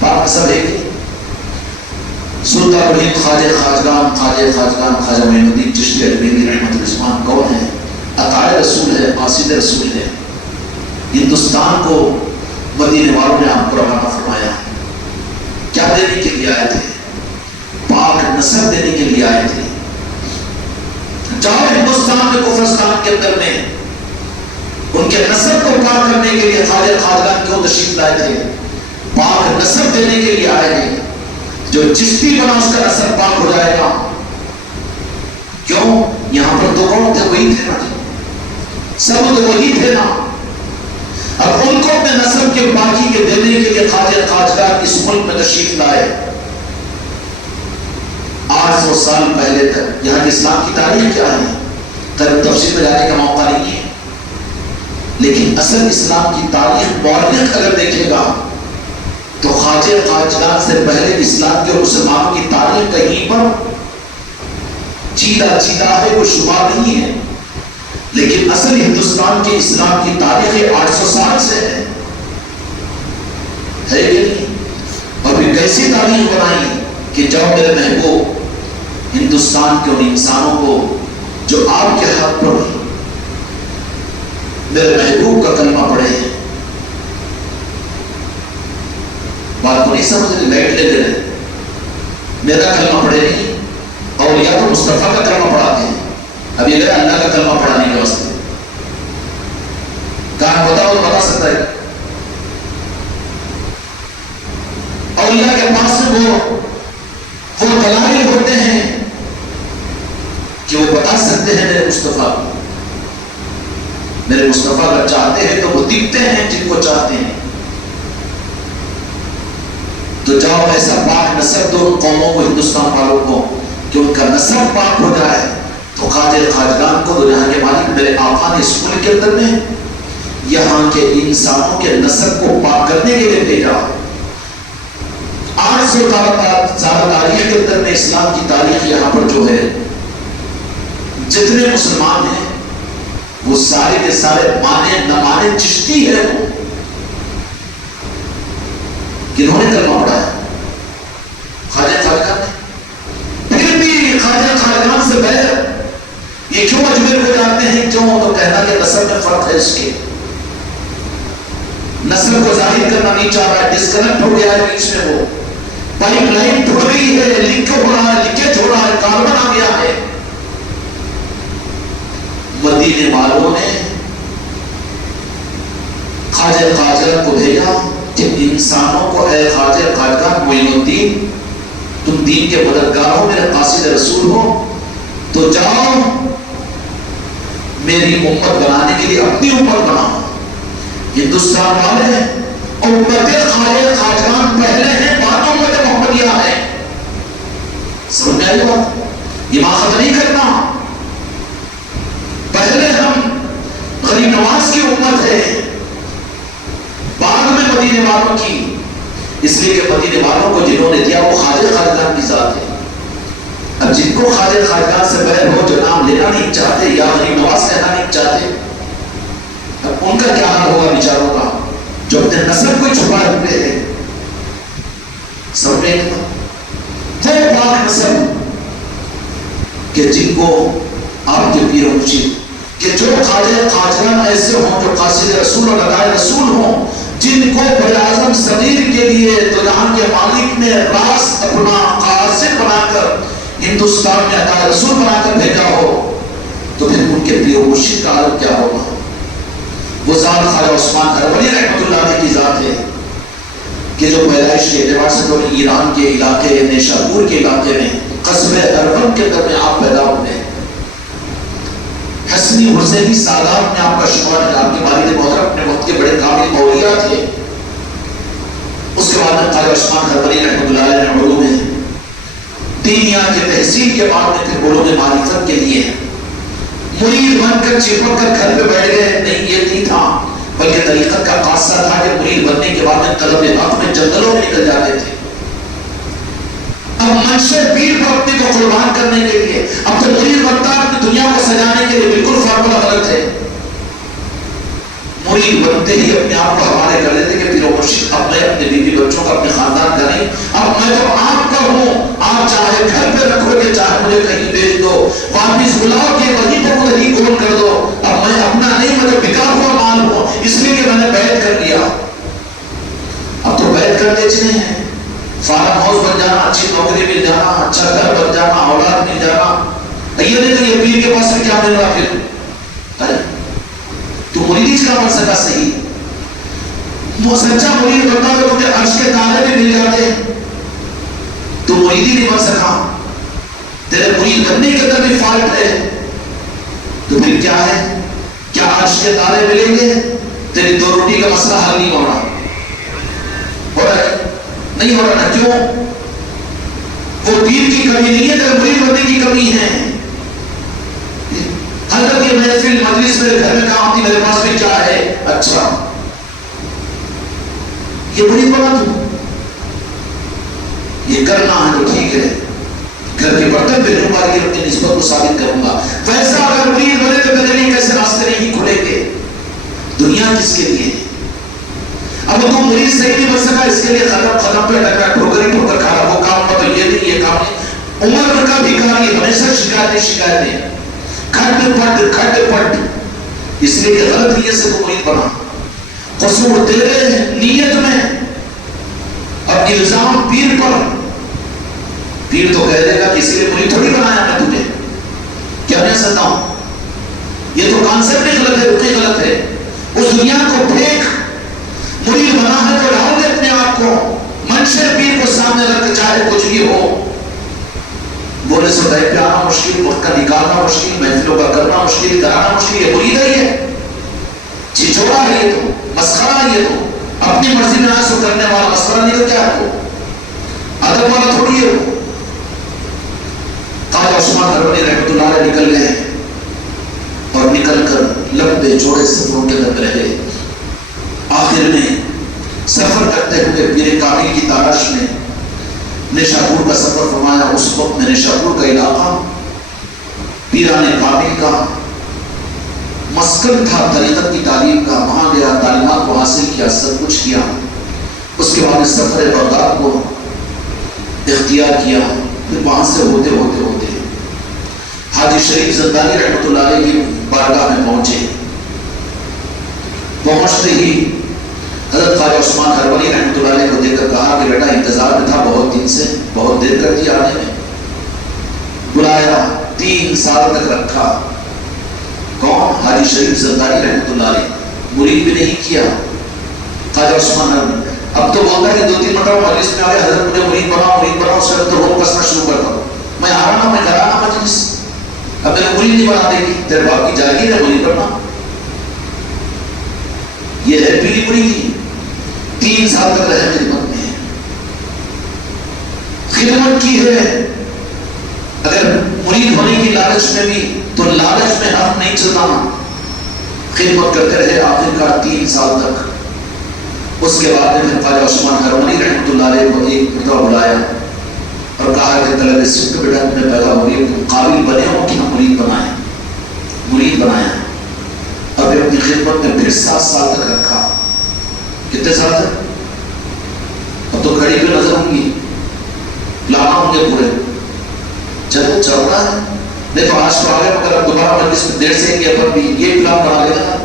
پاک نسب ہے۔ سلطان رحیم خواجہ خواجگان خواجہ معین الدین چشتی اجمیری رحمت الرحمان کون ہے؟ عطائے رسول ہے، قاصد رسول ہے، ہندوستان کو مدینے والوں نے آپ کو روانہ فرمایا، کیا دینے کے لیے آئے تھے؟ پاک نسب دینے کے لیے آئے تھے۔ جاؤ ہندوستان میں کفرستان کے اندر میں ان کے نسب کو پاک کرنے کے لیے خواجہ خواجگان کیوں تشریف لائے تھے؟ پاک نسب دینے کے لیے آئے ہیں، جو چشتی بنا اس کا نسب پاک ہو جائے گا۔ کیوں؟ یہاں پر تو کون تھے؟ وہی تھے نا جی، سب تو وہی تھے نا. اب ان کو اپنے نسب کے باقی کے دینے کے لیے خواجہ خواجگان اس ملک میں تشریف لائے. 800 سال پہلے تک یہاں کے اسلام کی تاریخ کیا ہے تفصیل میں جانے کا موقع نہیں ہے، لیکن اصل اسلام کی تاریخ مورخ اگر دیکھے گا تو خواجہ خواجگان سے پہلے اسلام کے اور مسلمانوں کی تاریخ کہیں پر چیدہ ہے، کوئی شبہ نہیں ہے. لیکن اصل ہندوستان کے اسلام کی تاریخ 800 سال سے ہے کہ نہیں؟ اور پھر کیسی تاریخ بنائی کہ جب میرے محبوب ہندوستان کے ان انسانوں کو جو آپ کے ہاتھ پر میرے محبوب کا کلمہ پڑھے ہیں، بات کو نہیں سمجھ رہے، لائٹ لے دے رہے، میرا کلمہ پڑھے نہیں، اور یا تو مصطفیٰ کا کلمہ پڑھاتے ہیں. اب یہ گئے اللہ کا کلمہ پڑھانے کے واسطے، کہاں بتاؤ تو بتا سکتا ہے. اولیاء کے پاس میں وہ دلائل ہوتے ہیں کہ وہ بتا سکتے ہیں میرے مصطفیٰ کو. میرے مصطفیٰ اگر چاہتے ہیں تو وہ دکھتے ہیں جن کو چاہتے ہیں. تو جاؤ ایسا پاک نسب دو ان قوموں کو، ہندوستان والوں کو، کہ ان کا نسب پاک ہو جائے. تو خواجہ خواجگان کو دو جہاں کے مالک میرے آقا نے اس ملک کے اندر میں یہاں کے انسانوں کے نسب کو پاک کرنے کے لیے بھیجا. 800 سال تاریخ کے اندر میں اسلام کی تاریخ یہاں پر جو ہے جتنے مسلمان ہیں وہ سارے کے سارے مانے نہ مانے چشتی ہے. وہ کنہوں نے کلمہ پڑھا ہے؟ خواجہ خواجگان نے. پھر بھی خواجہ خواجگان سے بغیر یہ کیوں اجمیر کو جاتے ہیں؟ کیوں؟ تو کہنا کہ نسل میں فرق ہے. اس کے نسل کو ظاہر کرنا نہیں چاہ رہا ہے، ڈسکنیکٹ ہو گیا ہے بیچ میں، وہ پائپ لائن ٹوٹ گئی ہے، لیک ہو رہا ہے، لیکیج ہو رہا ہے، کاربن آ گیا ہے. مدینے والوں نے خواجہ خواجہ کو بھیجا کہ انسانوں کو اے خواجہ خواجگان معین الدین، تم دین کے مددگار ہو، میرے قاصد رسول ہو، تو جاؤ میری امت بنانے کے لیے اپنی امت بناؤ. ہندوستان والے امت خواجہ خواجگان پہلے ہیں، بعد امت محمدیہ ہے. سمجھ میں آئی بات؟ یہ ماخذ نہیں کرنا. پہلے ہم غریب نواز کی امت ہے، بعد میں مدینے والوں کی. اس لیے کہ مدینے والوں کو جنہوں نے دیا وہ خواجہ خواجگان کی ذات ہے. اب جن کو خواجہ خواجگان سے بغیر ہو، جو نام لینا نہیں چاہتے یا غریب نواز کہنا نہیں چاہتے، اب ان کا کیا حال ہوگا بیچاروں کا جو اپنے نسب کو چھپائے ہوئے ہیں. سب میں وہ پاک نسب کہ جن کو آپ کے پیر و مرشد، کہ جو خواجہ خواجگان ایسے ہوں جو قاصد رسول اور ادائے رسول ہوں، جن کو بر اعظم صغیر کے لیے تو جہاں کے مالک نے راس اپنا قاصد بنا کر ہندوستان میں ادائے رسول بنا کر بھیجا ہو، تو پھر ان کے پیر و مرشد کا حال کیا ہوگا؟ وہ ذات خواجہ عثمان ہروری رحمۃ اللہ علیہ کی ذات ہے کہ جو پیدائش کے اعتبار سے تو ایران کے علاقے نیشاپور کے علاقے میں قصبے اربن کے اندر میں آپ پیدا ہوئے. حسنی حسینی سادات میں آپ کا شمار ہے. آپ کے والد محترم اپنے وقت کے بڑے کامل اولیاء تھے. اس کے بعد میں خواجہ عثمان ہروری رحمۃ اللہ علیہ نے علوم دینیات کے تحصیل کے بعد میں پھر علوم معرفت کے لیے مرید بن کر چپک کر گھر پہ بیٹھ گئے. نہیں یہ نہیں تھا، بلکہ طریقت کا خاصہ تھا کہ مرید بننے کے بعد میں طلب حق میں جنگلوں میں نکل جاتے تھے. اب منشے پیر کو اپنے کو قربان کرنے کے لیے، اب تو مرید بنتا ہے اپنی دنیا کو سجانے کے لیے، بالکل فارمولہ غلط ہے. مرید بنتے ہی اپنے آپ کو حوالے کر دیتے کہ پیر و مرشد اب میں اپنے بیوی بچوں کا اپنے خاندان کا نہیں، اب میں تو آپ کا ہوں، آپ چاہے گھر پہ رکھو گے چاہے مجھے کہیں بھیج دو، واپس بلاؤ کہ وہیں پہ مجھے ہی گول کر دو. اب میں اپنا نہیں، میں تو بکا ہوا مال ہوں، اس لیے کہ میں نے بیعت کر لیا. اب تو بیعت کر دیچنے ہیں، فارم ہاؤس بن جانا، اچھی نوکری مل جانا، اچھا گھر بن جانا، اولاد مل جانا. یہ نہیں تو یہ پیر کے پاس میں کیا مل رہا پھر؟ ارے تو مرید کا بن سکا صحیح، وہ سچا مرید بنتا تو مجھے عرش کے تارے بھی مل جاتے. تو مرید ہی نہیں بن سکا، تیرے مرید بننے کے اندر بھی فالٹ ہے. تو پھر کیا ہے؟ کیا عرش کے تارے ملیں گے؟ تیری 2 روٹی کا مسئلہ حل نہیں ہو رہا، ہو رہا ہے نہیں ہو رہا؟ کیوں؟ وہ دین کی کمی نہیں ہے، تیرے مرید بننے کی کمی ہے۔ حضرت یہ محفل مجلس میرے گھر میں کام آتی، میرے پاس میں کیا ہے؟ اچھا یہ مرید بنا، تو یہ کرنا ہے تو ٹھیک ہے، گھر کے برتن پہ لوں گا کہ اپنی نسبت کو ثابت کروں گا۔ ویسا اگر مرید بنے تو میرے لیے کیسے راستے نہیں کھلیں گے؟ دنیا کس کے لیے؟ اب تو مرید صحیح نہیں بن سکا، اس کے لیے قدم پہ ٹکرا، ٹھوکر کھا رہا، وہ کام ہوا تو یہ نہیں، یہ کام نہیں، عمر بھر کا بھکاری، ہمیشہ شکایتیں، کھٹ پٹ، اس لیے کہ غلط نیت سے تو مرید بنا، قصور تیرے نیت میں۔ اب الزام پیر پر، پیر تو کہہ دے گا کہ اس لیے مرید تھوڑی بنایا میں تجھے، کیا میں سکتا ہوں؟ یہ تو کانسیپٹ ہی غلط ہے، رکے غلط ہے۔ اس دنیا کو پھینک، مرید بنا ہے تو ڈال دے اپنے آپ کو، منشے پیر کو سامنے رکھ، چاہے کچھ بھی ہو۔ بولے سے بیٹھ پہ آنا مشکل، وقت کا نکالنا مشکل، محفلوں کا کرنا مشکل، کرانا مشکل، یہ مرید ہی ہے، چھچوڑا ہے، یہ تو مسخرہ ہے، یہ تو اپنی مرضی میں نہ کرنے والا مسخرہ نہیں تو کیا ہے؟ وہ ادب والا تھوڑی ہے۔ وہ خواجہ عثمان ہروری رحمۃ اللہ علیہ نکل گئے اور نکل کر لمبے چوڑے سفروں کے اندر رہے۔ آخر میں سفر کرتے ہوئے پیر کامل کی تلاش میں نیشاپور کا سفر فرمایا۔ اس وقت میں نیشاپور کا علاقہ پیران کامل کا مسکن تھا طریقت کی تعلیم کا، وہاں گیا، تعلیمات کو حاصل کیا، سب کچھ کیا۔ اس کے بعد سفر بغداد کو اختیار کیا، پھر وہاں سے ہوتے ہوتے ہوتے حاجی شریف زندانی رحمۃ اللہ علیہ کی بارگاہ میں پہنچے۔ پہنچتے ہی حضرت خواجہ عثمان ہروری رحمۃ اللہ علیہ کو دیکھ کر کہا کہ بیٹا انتظار میں تھا بہت دن سے، بہت دیر کر دی آنے میں، بلایا، 3 سال تک رکھا۔ کون؟ حاجی شریف زندانی رحمۃ اللہ علیہ، مرید بھی نہیں کیا خواجہ عثمان ہروری۔ اب تو بولتا ہے کہ 2-3 مرتبہ مجلس میں آ گیا، حضرت مجھے مرید بنا، اس وقت تو روک کسنا شروع کرتا ہوں، میں آ رہا نا، میں کرانا مجلس، اب میرے مرید نہیں بنا دے گی، تیرے باپ کی جاگیر ہے مرید بننا۔ یہ ہے پیری مریدی، 3 سال تک رہے خدمت میں، خدمت کی ہے۔ اگر مرید ہونے کی لالچ میں بھی تو لالچ میں حق نہیں چلانا، خدمت کرتے رہے آخر کار 3 سال تک۔ اس کے بعد میں خواجہ عثمان ہروری رحمۃ اللہ علیہ کو ایک مرتبہ بلایا اور کہا کہ طلب صدق بیٹا تمہیں پیدا ہو رہی ہے، قابل بنے ہو کہ ہم مرید بنائیں، مرید بنایا۔ اب اپنی خدمت میں پھر 7 سال تک رکھا۔ کتنے سال تک؟ اب تو گھڑی پہ نظر ہوں گی، لانا ہوں گے پورے، چلو چل رہا ہے، نہیں تو آج تو آگے مگر اب دوبارہ مجلس میں دیر سے گیا پر بھی یہ پلان بنا لینا،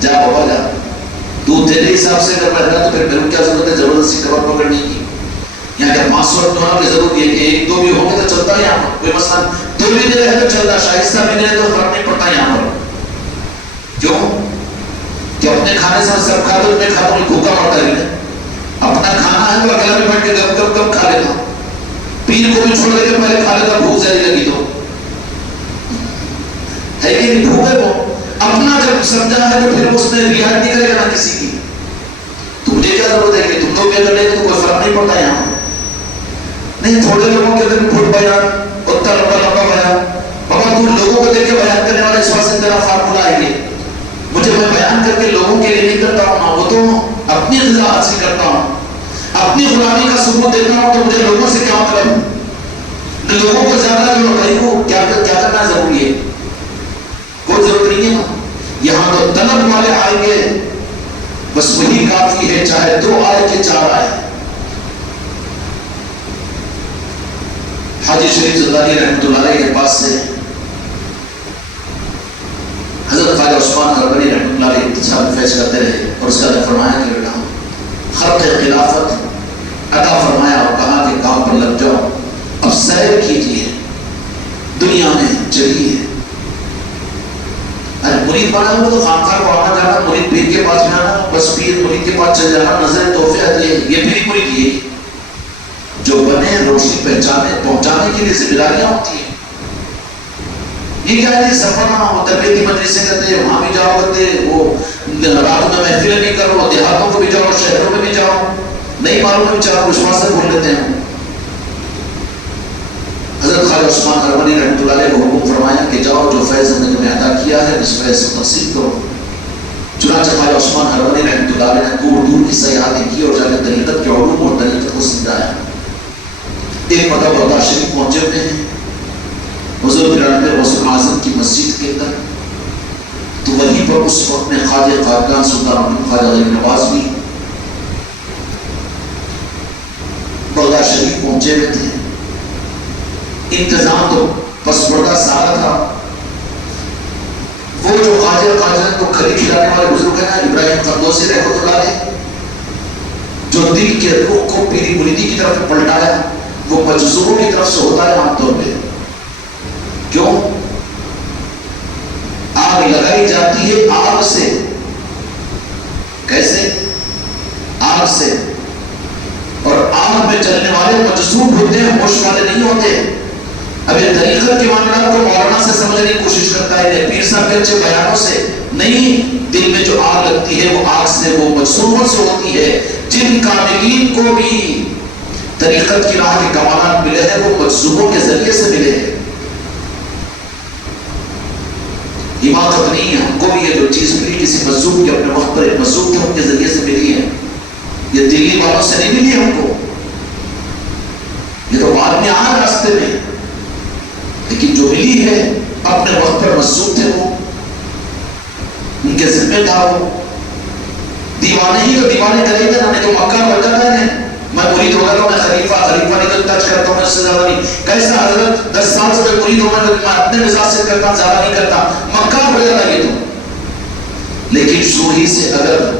جا بابا جا، تو تیرے حساب سے اگر رہنا تو پھر میرے کیا ضرورت ہے زبردستی کمر پکڑنے کی؟ یہاں کیا 5 وقت ہونا کی ضرورت ہے کہ 1-2 بھی ہوں گے تو چلتا ہے یہاں پر، کوئی مسئلہ 2 بھی دے رہے تو چلتا، شائستہ بھی دے رہے تو فرق نہیں پڑتا یہاں پر۔ کیوں کہ اپنے کھانے سے سب کھا دو، میں کھاتا ہوں بھوکا مرتا ہے، اپنا کھانا ہے تو اکیلا میں بیٹھ کے گپ کھا لیتا، پیر کو بھی چھوڑ دے کے پہلے کھا لیتا، بھوک زیادہ لگی تو ہے کہ نہیں؟ بھوک ہے وہ اپنا جب سمجھا ہے تو پھر اس میں رعایت نہیں کرے گا نا کسی کی۔ تم نے کیا ضرورت ہے کہ تم لوگ کیا کر لیں تو کوئی فرق نہیں پڑتا یہاں نہیں۔ تھوڑے لوگوں کے اندر پھٹ بیان، اتنا لمبا بیان، بابا تو لوگوں کو دیکھ کے بیان کرنے والا اس وقت سے تیرا فارمولہ ہے یہ، مجھے میں بیان کر کے لوگوں کے لیے نہیں کرتا ہوں نا، وہ تو اپنی غذا حاصل کرتا ہوں، اپنی غلامی کا ثبوت دیتا ہوں، تو مجھے لوگوں سے کیا مطلب؟ لوگوں کو زیادہ جو کہیں کو کیا کرنا ضروری ہے؟ کوئی ضرورت نہیں ہے نا۔ یہاں تو طلب والے آئیں گے، بس وہی کافی ہے، چاہے 2 آئے کہ 4 آئے۔ حاجی شریف زندانی رحمۃ اللہ علیہ کے پاس سے حضرت خواجہ عثمان ہروری رحمۃ اللہ علیہ انتشار فیض کرتے رہے اور اس کا فرمایا کہ بیٹا خط خلافت عطا فرمایا اور کہا کہ کام پر لگ جاؤ، اب سیر کیجیے، دنیا میں چلیے۔ ارے مرید بنا ہو تو خانقاہ کو آنا جانا، مرید پیر کے پاس میں آنا، بس پیر مرید کے پاس چل جانا، نظر تحفے آتی ہے، یہ پھر مرید یہ جو بنے روشنی پہنچانے کے لیے ذمہ داریاں ہوتی ہیں، یہ کیا ہے سفر وہ تربیتی مجلسیں کرتے ہیں، وہاں بھی جاؤ کرتے، وہ رات میں محفلیں بھی کرو، دیہاتوں کو بھی جاؤ، شہروں میں بھی جاؤ، نہیں معلوم ہے چار وشواس سے بول لیتے ہیں. حضرت خواجہ عثمان ہرمنی رحمۃ اللہ علیہ کو حکم فرمایا کہ جاؤ جو فیض ہم نے تمہیں عطا کیا ہے اس فیض سے تقسیم کرو. چنانچہ خواجہ عثمان ہرمنی رحمۃ اللہ علیہ نے دور دور کی سیاحتیں کی اور جا کے طریقت کے علوم اور طریقت کو سمجھایا. ایک مرتبہ بغداد شریف پہنچے ہوئے ہیں حضور پیرانوے غوث اعظم کی مسجد کے اندر، تو وہیں پر اس وقت میں خواجہ قادریان سلطان عبد خواجہ غریب نواز بھی بغداد شریف پہنچے ہوئے تھے. انتظام تو پس پردہ سارا تھا. وہ جو خواجہ قادریان کو کھری کھلانے والے بزرگ ہیں نا ابراہیم قردوسی رحمۃ اللہ علیہ، جو دل کے رخ کو پیری مریدی کی طرف پلٹایا، وہ مجذوبوں کی طرف سے ہوتا ہے عام طور پہ. کیوں؟ آگ لگائی جاتی ہے آگ سے. کیسے؟ آگ سے. اور آگ میں چلنے والے مجذوب ہوتے ہیں، ہوش والے نہیں ہوتے. اب یہ طریقت کے معاملات کو مولانا سے سمجھنے کی کوشش کرتا ہے، پیر صاحب کے اچھے بیانوں سے نہیں. دل میں جو آگ لگتی ہے وہ آگ سے، وہ مجذوبوں سے ہوتی ہے. جن کاملین کو بھی طریقت کی راہ کے کمالات ملے ہیں وہ مجذوبوں کے ذریعے سے ملے ہیں. حماقت نہیں ہے، ہم کو بھی یہ جو چیز ملی کسی مجذوب کے اپنے وقت پر ایک مجذوب تھے ان کے ذریعے سے ملی ہے. یہ دلی والوں سے نہیں ملی ہم کو، یہ تو بعد میں آیا راستے میں، لیکن جو ملی ہے اپنے وقت پر مجذوب تھے وہ، ان کے ذمہ تھا. وہ دیوانے ہی تو دیوانے کریں گے نا، نہیں تو مکہ بن جاتا ہے. میں مرید ہو گیا میں خلیفہ نکل ٹچ کرتا ہوں، اس سے زیادہ نہیں. کیسا حضرت 10 سال سے میں مرید ہوں، میں اپنے مزاج سے کرتا ہوں، زیادہ نہیں کرتا. مکہ ہو جاتا یہ تو. لیکن شوہی سے اگر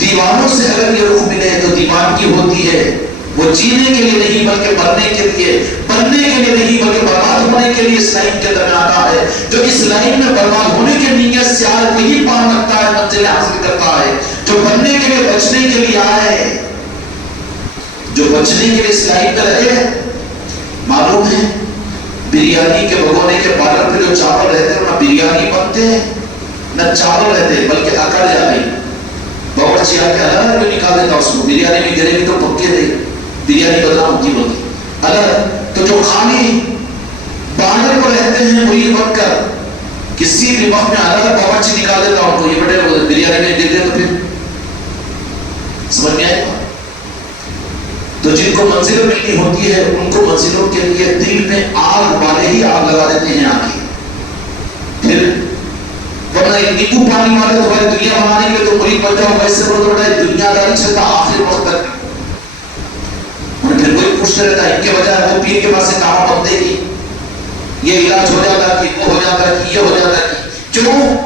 دیوانوں سے اگر یہ رخ ملے تو دیوانگی ہوتی ہے. وہ جینے کے لیے نہیں بلکہ مرنے کے لیے، بننے کے لیے نہیں بلکہ برباد ہونے کے لیے اس لائن کے اندر آتا ہے. جو اس لائن میں برباد ہونے کی نیت سے آئے وہی پا رکھتا ہے، منزل حاصل کرتا ہے. جو بننے کے لیے بچنے کے لیے آئے، جو بچنے کے لیے اس لائن پہ رہے، معلوم ہے بریانی کے بھگونے کے پارلر پہ جو چاول رہتے ہیں نہ بریانی بنتے ہیں نہ چاول رہتے بلکہ اکڑ جاتے. باورچی آ کے الگ بھی نکال دیتا اس کو. بریانی میں گرے بھی تو پکے دے، بریانی بدنام ہوتی ہوتی الگ. تو جو خالی بارڈر پر رہتے ہیں وہی بن کر کسی بھی وقت میں الگ باورچی نکال دیتا ہوں تو یہ بڑے بریانی میں گر گئے تو پھر سمجھ میں آئے گا. تو جن کو منزل ملنی ہوتی ہے ان کو منزلوں کے لیے دل میں آگ والے ہی آگ لگا دیتے ہیں آگے. پھر ورنہ نیبو پانی والے تمہاری دنیا بنانے کے تو مرید بن جاؤ، ویسے بولتے بڑا دنیا داری چلتا آخر وقت تک. اور پھر کوئی پوچھتے رہتا ہے ان کے بجائے وہ پیر کے پاس سے کہاں بندے کی یہ علاج ہو جاتا کہ وہ ہو جاتا کہ یہ ہو جاتا کہ کیوں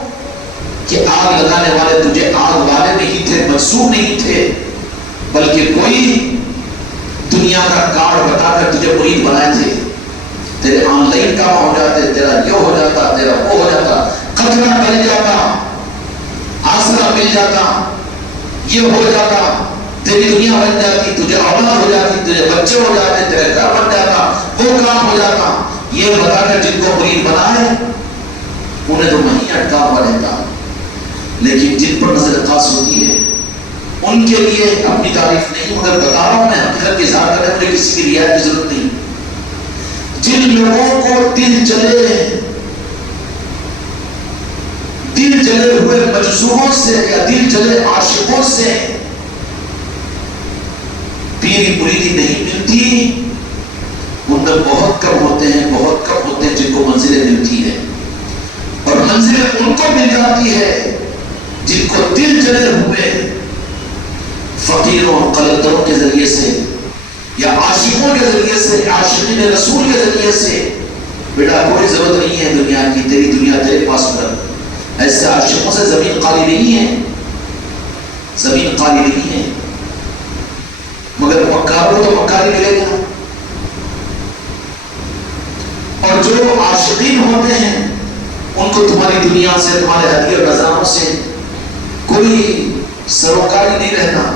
کہ آگ لگانے والے تجھے آگ والے نہیں تھے، مقصود نہیں تھے، بلکہ کوئی دنیا کا کارڈ بتا کر تجھے مرید بنائے تھے. تیرے آن لائن کام ہو جاتے، تیرا یہ ہو جاتا، تیرا وہ ہو جاتا، قطرہ مل جاتا، آسرا مل جاتا، یہ ہو جاتا، تیری دنیا بن جاتی، تجھے اولاد ہو جاتی، تجھے بچے ہو جاتے، تیرے گھر بن جاتا، وہ کام ہو جاتا. یہ بتا کر جن کو مرید بنائے انہیں تو وہیں اٹکا ہوا رہتا. لیکن جن پر نظر خاص ہوتی ہے ان کے لیے اپنی تعریف نہیں، مگر بتا رہا ہوں میں حقیقت کی اظہار کرنے مجھے کسی کی رعایت کی ضرورت نہیں. جن لوگوں کو دل جلے ہوئے مجذوبوں سے یا دل جلے عاشقوں سے پیری مریدی نہیں ملتی، ان میں بہت کم ہوتے ہیں جن کو منزلیں ملتی ہے. اور منزلیں ان کو مل جاتی ہے جن کو دل جلے ہوئے فقیروں اور قلندروں کے ذریعے سے یا عاشقوں کے ذریعے سے، عاشقین رسول کے ذریعے سے. بیٹا کوئی ضرورت نہیں ہے دنیا کی، تیری دنیا تیرے پاس کر. ایسے عاشقوں سے زمین خالی نہیں ہے، زمین خالی نہیں ہے. مگر مکاروں تو مکاری ملے گا. اور جو عاشقین ہوتے ہیں ان کو تمہاری دنیا سے، تمہارے ہدیے اور نظرانوں سے کوئی سروکاری نہیں رہتا.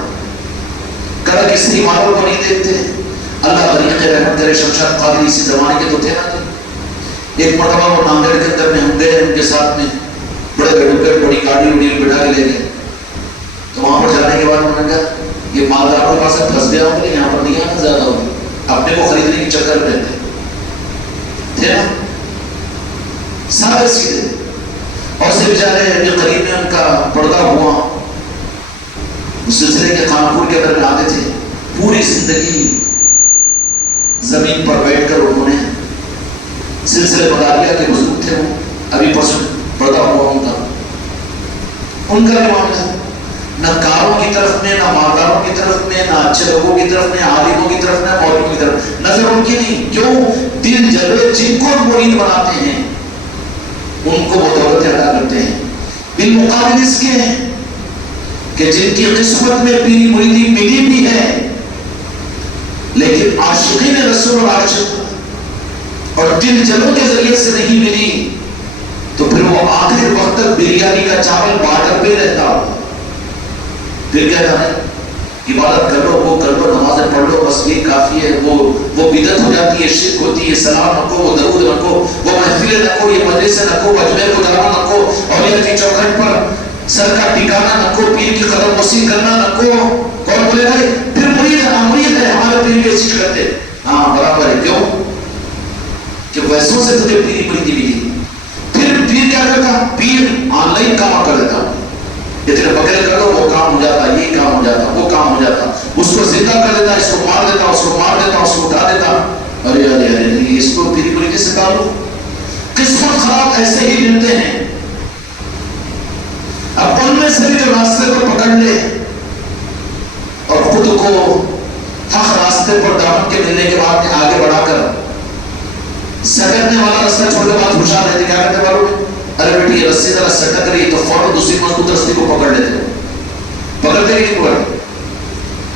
کل کسی والوں کو نہیں دیکھتے. اللہ غریق رحمت کرے شمشاد قادری اسی زمانے کے تو تھے نا. ایک مرتبہ وہ ناندیڑ کے اندر میں ہم گئے ان کے ساتھ میں، بڑے بڑے بڑی گاڑی اڑی بٹھا کے لے گئے. تو وہاں پر جانے کے بعد انہوں نے کہا یہ مالداروں کے پاس پھنس گیا ہوں کہ یہاں پر نہیں آنا زیادہ ہوگی، اپنے کو خریدنے کی چکر میں رہتے تھے نا سارے سیدھے. اور سے بیچارے جو قریب میں ان کا پردہ ہوا اس سلسلے کے خانپور کے اندر آتے تھے. پوری زندگی زمین پر بیٹھ کر انہوں نے سلسلے مداریہ کے بزرگ تھے، وہ ابھی پرسوں پردہ ہوا ان کا بھی معاملہ نہ کاروں کی طرف میں، نہ مالداروں کی طرف میں، نہ اچھے لوگوں کی طرف میں، عالموں کی طرف میں، مولویوں کی طرف نظر ان کی نہیں. کیوں؟ دل جلوے جن کو مرید بناتے ہیں ان کو وہ دولت ادا کرتے ہیں. بالمقابل اس کے کہ جن کی قسمت میں پیری مریدی ملی بھی ہے لیکن عاشقین رسول اور عاشق اور دل جلوں کے ذریعے سے نہیں ملی، تو پھر وہ آخر وقت تک بریانی کا چاول بارڈر پہ رہتا ہو. پھر کیا جانے عبادت کر لو، وہ کر لو، نمازیں پڑھ لو، بس یہ کافی ہے. وہ بدعت ہو جاتی ہے، شرک ہوتی ہے. سلام رکھو، وہ درود رکھو، وہ محفلیں رکھو، یہ مجلسیں رکھو، اجمیر کو جانا رکھو، اولیاء کی چوکھٹ پر سر کا ٹھکانا رکھو، پیر کی قدم بوسی کرنا رکھو. کون بولے گا پھر مرید ہے ہمارے پیر بھی ایسی کرتے. ہاں برابر ہے. کیوں کہ ویسوں سے تجھے پیری مریدی ملی. پھر پیر کیا کرتا؟ پیر آن لائن کام کر دیتا، اتنے بکرے کر دو وہ کام ہو جاتا، یہ کام ہو جاتا، وہ کام ہو جاتا. اس کو زندہ کر دیتا، اس کو مار دیتا، اس کو مار دیتا، اس کو اٹھا دیتا. ارے ارے ارے اس کو پیری مریدی سے ڈالو. قسمت خراب ایسے ہی ملتے ہیں. اب ان میں سے بھی جو راستے کو پکڑ لے اور خود کو حق راستے پر دامن کے ملنے کے بعد میں آگے بڑھا کر سٹکنے والا راستہ چھوڑ کے بعد خوشحال رہتے، کیا کرتے معلوم؟ ارے بیٹی یہ رسی ذرا سٹک رہی تو فوراً دوسری مضبوط رسی کو پکڑ لیتے. پکڑتے نہیں پکڑتے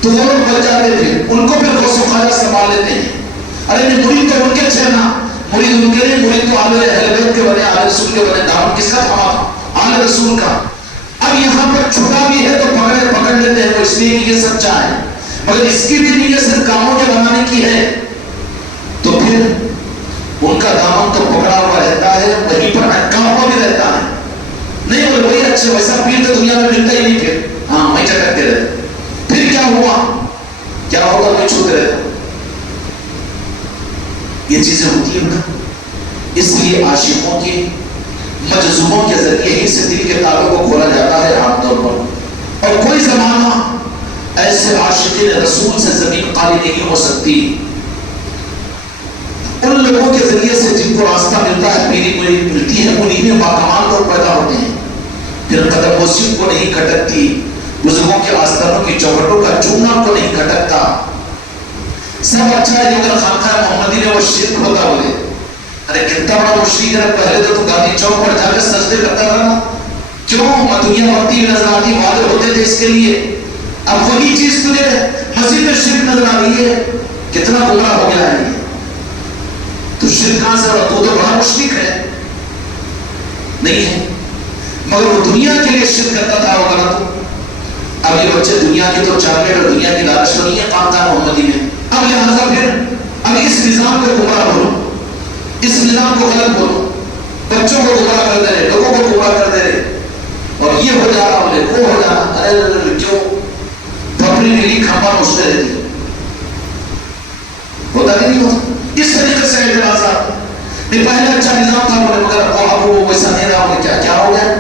تو وہ لوگ بچ جاتے تھے. ان کو پھر غوث و خواجہ سنبھال لیتے ہیں. ارے نہیں مرید تو ان کے تھے نا، مرید ان کے نہیں، مرید تو آل بیت کے بنے، آل رسول کے بنے. دامن کس کا تھاما تھا؟ آل رسول کا. اب یہاں پر چھوٹا بھی ہے تو پکڑ لیتے ہیں، وہ اس لیے کہ یہ سچا ہے، مگر اس کی بھی نیت صرف کاموں کے بنانے کی ہے. تو پھر ان کا دامن تو پکڑا ہوا رہتا ہے، وہیں پر اٹکا ہوا بھی رہتا ہے. نہیں بولے وہی اچھے ویسا پیر تو دنیا میں ملتا ہی نہیں. پھر ہاں وہیں چٹکتے رہتے. پھر کیا ہوا؟ کیا ہوگا؟ وہیں چھوتے رہتے. یہ چیزیں ہوتی ہیں نا. اس لیے عاشقوں کی مجذوبوں کے ذریعے ہی سے دل کے تالوں کو کھولا جاتا ہے عام طور پر. اور کوئی زمانہ ایسے عاشقین رسول سے زمین خالی نہیں ہو سکتی. ان لوگوں کے ذریعے سے جن کو راستہ ملتا ہے، پیری مرید ملتی ہے، انہی میں باکمال لوگ پیدا ہوتے ہیں. پھر قدم بوسی کو نہیں کھٹکتی، بزرگوں کے آستانوں کی چوکھٹوں کا چومنا کو نہیں کھٹکتا. سب اچھا ہے. جو خانقاہ محمدی میں وہ شرک ہوتا بولے ارے کتنا بڑا مشرک ہے. پہلے تو گاندھی چوک پر جا کے سجدے کرتا تھا نا. کیوں؟ دنیا بھرتی ہوئی نظر آتی، وعدے ہوتے تھے اس کے لیے. اب وہی چیز تجھے مسجد میں شرک نظر آ رہی ہے. کتنا گمراہ ہو گیا ہے. تو شرک کہاں سے؟ تو بڑا مشرک ہے نہیں ہے، مگر وہ دنیا کے لیے شرک کرتا تھا. وہ غلط. اب یہ بچے دنیا کی تو چاکلیٹ اور دنیا کی لالچ تو نہیں ہے خانقاہ محمدی میں. اب لہٰذا پھر اب اس نظام کو گمراہ بولو، اس نظام کو غلط بولو، بچوں کو گمراہ کر دے رہے، لوگوں کو گمراہ کر دے رہے. اور یہ ہو جا رہا بولے وہ ہو جا رہا. ارے کیوں؟ پپڑی نیلی کھمبا نوچتے رہتی. ہوتا کہ نہیں ہوتا؟ اس طریقے سے اعتراضات. پہلے اچھا نظام تھا بولے، مگر اب وہ ویسا نہیں رہا. بولے کیا ہو گیا؟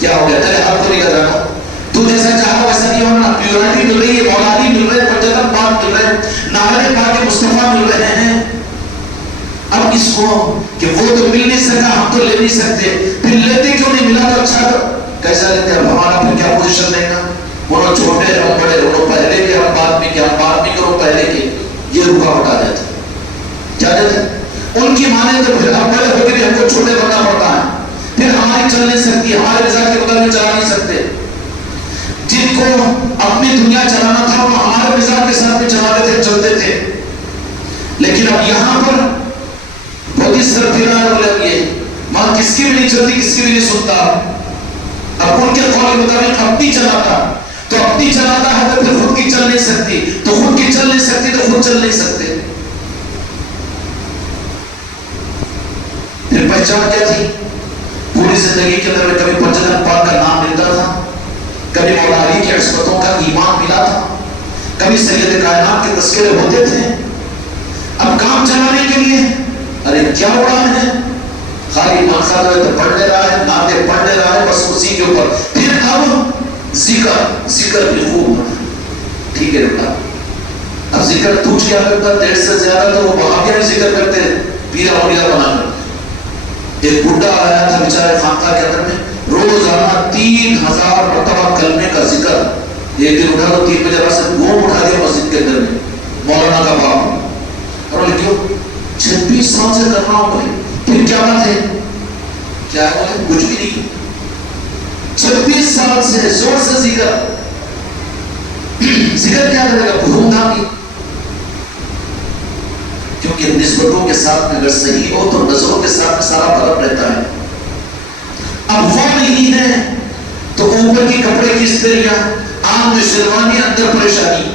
کیا ہو گیا؟ تیرے ہاتھ کو نہیں کر رہا. تو جیسا چاہتا ویسا نہیں ہونا. پیورٹی مل رہی ہے، مولادی مل رہے ہیں، پنجتن پاک مل رہے ہیں، ناغر پاک مصطفیٰ مل رہے ہیں. اب اس کو کہ وہ تو مل نہیں سکا، ہم تو لے نہیں سکتے. پھر لیتے کیوں نہیں؟ ملا تو اچھا کیسا لیتے ہیں؟ ہمارا پھر کیا پوزیشن رہے گا؟ انہوں چھوٹے ہم بڑے، انہوں پہلے کے ہم بعد میں کے، ہم بعد میں کرو پہلے کے. یہ رکاوٹ آ جاتی. کیا جاتا ہے؟ ان کی مانے تو پھر ہم بڑے ہو کے بھی ہم کو چھوٹے بننا پڑتا ہے. پھر ہماری چل نہیں سکتی، ہمارے رضا کے مطابق چلا نہیں سکتے. جن کو اپنی دنیا چلانا تھا وہ ہمارے مزاج کے ساتھ میں چلاتے تھے، چلتے تھے. لیکن اب یہاں پر بہت ہی سر پھیرا ہے. یہ ماں کس کی بھی نہیں چلتی، کس کی بھی نہیں سنتا. اب ان کے قول کے مطابق اپنی چلاتا، تو اپنی چلاتا ہے تو پھر خود کی چل نہیں سکتی، تو خود کی چل نہیں سکتی تو خود چل نہیں سکتے. پھر پہچان کیا تھی؟ پوری زندگی کے اندر کبھی پنجتن پاک کا نام ملتا تھا، کبھی مولا علی کی عصمتوں کا ایمان ملا تھا، کبھی سید کائنات کے تذکرے ہوتے تھے. اب کام چلانے کے لیے ارے کیا اڑان ہے، خالی منخواہ تو پڑھ لے رہا ہے، نعتیں پڑھ لے رہا ہے، بس اسی کے اوپر. پھر اب ذکر بھی خوب. ٹھیک ہے بیٹا، اب ذکر تو کیا کرتا؟ 1.5 سے زیادہ تو وہ وہاں بھی ذکر کرتے ہیں، پیرا اولیاء بنا کر. ایک بڈھا آیا تھا بیچارے خانقاہ کے اندر میں، روزانہ 3000 مرتبہ کلمے کا ذکر. ایک دن اٹھا تو 3 بجے رات سے گھوم اٹھا دیا مسجد کے اندر میں، مولانا کا باپ. اور بولے کیوں؟ 26 سال سے کر رہا ہوں. بھائی پھر کیا بات ہے؟ کیا ہے؟ کچھ بھی نہیں. 26 سال سے زور سے ذکر کیا کرے گا؟ بھوم دھام کی. کیونکہ نسبتوں کے ساتھ میں اگر صحیح ہو تو نظروں کے ساتھ میں سارا فرق رہتا ہے. اب وہ نہیں ہے تو اوپر کی کپڑے کی استریاں، آنکھ میں شیروانی، اندر پریشانی.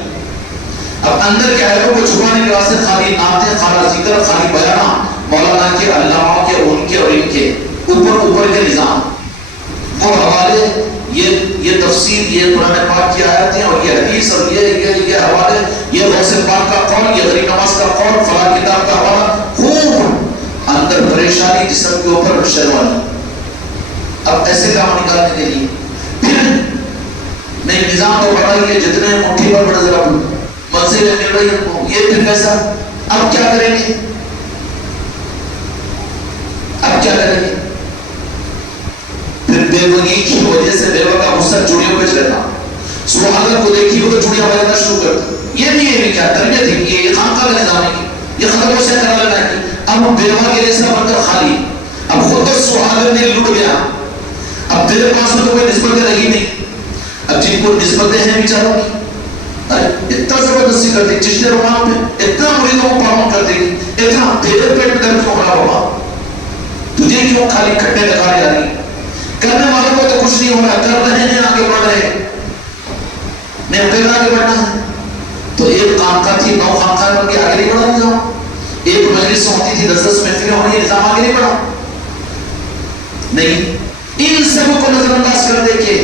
اب اندر کے عیبوں کو چھپانے کے واسطے خالی نعتیں، خالی ذکر، خالی بیان، مولانا کے، علامہ کے، ان کے اور ان کے اوپر کے نظام، وہ حوالے، یہ تفسیر، یہ قرآن پاک کی آیتیں اور یہ حدیث اور یہ حوالے، یہ غوث پاک کا قول، یہ غریب نواز کا قول، فلاں کتاب کا حوالہ. خوب اندر پریشانی، جسم کے اوپر شیروانی. اب ایسے کام نکالنے کے لیے پھر نہیں نظام تو بڑا ہی ہے، جتنے مٹھی پر بڑا ذرا منزلیں مل رہی ہیں، یہ پھر کیسا؟ اب کیا کریں گے؟ پھر بیوگی کی وجہ سے بیوہ کا غصہ چوڑیوں پہ چلتا. سبحانہ کو دیکھی وہ تو چوڑیاں بجانا شروع کرتا. یہ نہیں ہے بھی کیا تربیت ہے کہ یہ خانقاہ کا نظام ہے، یہ ختم سے کرا لینا ہے. اب بیوہ کے جیسا بندر خالی، اب خود تو سہاگر نے لٹ گیا. اب تیرے پاس تو کوئی نسبتیں رہی نہیں. اب جن کو نسبتیں ہیں بیچاروں کی، اتنا زبردستی کرتی چشتے رومان پہ، اتنا مریدوں کو پامن کرتی، اتنا تیرے پیٹ میں درد کیوں خراب ہوگا؟ تجھے کیوں خالی کھٹے لگانے آ رہی؟ کرنے والوں کو تو کچھ نہیں ہو رہا، کر رہے ہیں آگے بڑھ رہے ہیں. میں پھر آگے بڑھنا ہے تو ایک خانقاہ تھی، 9 خانقاہ بن کے آگے نہیں بڑھا نظام. ایک مجلس ہوتی تھی، 10 محفلیں ہونی، نظام آگے نہیں بڑھا. نہیں، ان سب کو نظر انداز کر دے کے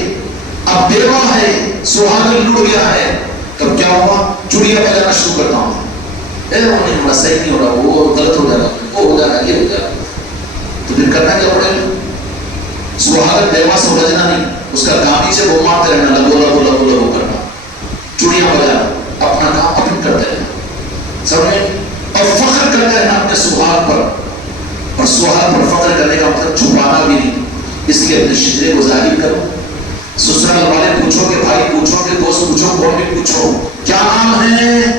اب بیوہ ہے، سہاگن لٹ گیا ہے. تب کیا ہوا؟ چوڑیاں بجانا شروع کرتا ہوں. وہ نہیں ہو رہا، صحیح نہیں ہو رہا، وہ غلط ہو جائے گا، وہ ہو جائے گا، یہ ہو جائے گا. تو پھر کرنا کیا پڑے گا؟ سہاگن بیوہ سے بجنا نہیں، اس کا کام ہی سے وہ مارتے رہنا، لگو کرنا، چوڑیاں بجانا، اپنا کام اپن کرتے رہنا. سمجھے؟ اور فخر کرتے رہنا اپنے سہاگ پر. اور سہاگ پر فخر کرنے کا مطلب چھپانا بھی نہیں، اس لیے اپنے شجرے کو ظاہر کرو. سسرال والے پوچھو کہ بھائی پوچھو کہ دوست پوچھو، کون بھی پوچھو کیا نام ہے؟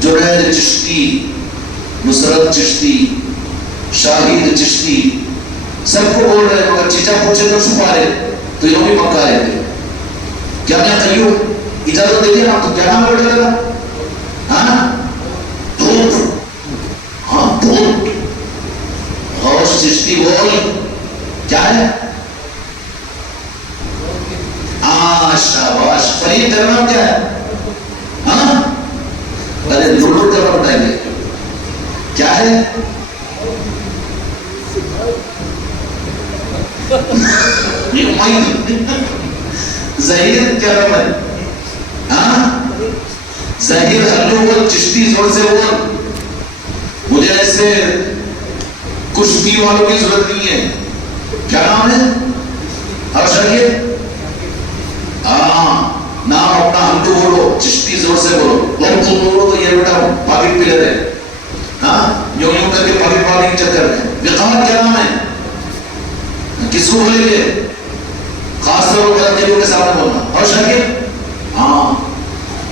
جنید چشتی، نصرت چشتی، شاہد چشتی، سب کو بول رہے ہیں. مگر چیچا پوچھے تو چھپا رہے، تو یہ بھی پکا رہے تھے. کیا قیوم اجازت دیتے نا؟ تو کیا نام ہے بیٹا تیرا؟ ہاں دھوت غوث چشتی. بول کیا ہے؟ شاباش. فرید تیرا نام کیا ہے؟ ہاں ارے لوڈو کا بتائیں گے کیا ہے؟ ظہیر کیا نام ہے؟ ہاں ظہیر. ہلو بول، چشتی زور سے بول. مجھے ایسے کشتی والوں کی ضرورت نہیں ہے. کیا نام ہے؟ اور شاگرد نام اپنا ہم کو بولو، چشتی زور سے بولو. لوگ تو بولو تو یہ بیٹا پاکٹ پلر ہے. ہاں یوں کر کے پاکٹ پانے کے چکر میں. وقار کیا نام ہے؟ کس کو بولیں گے؟ خاص طور پر غلطیوں کے سامنے بولنا. اور شاگرد ہاں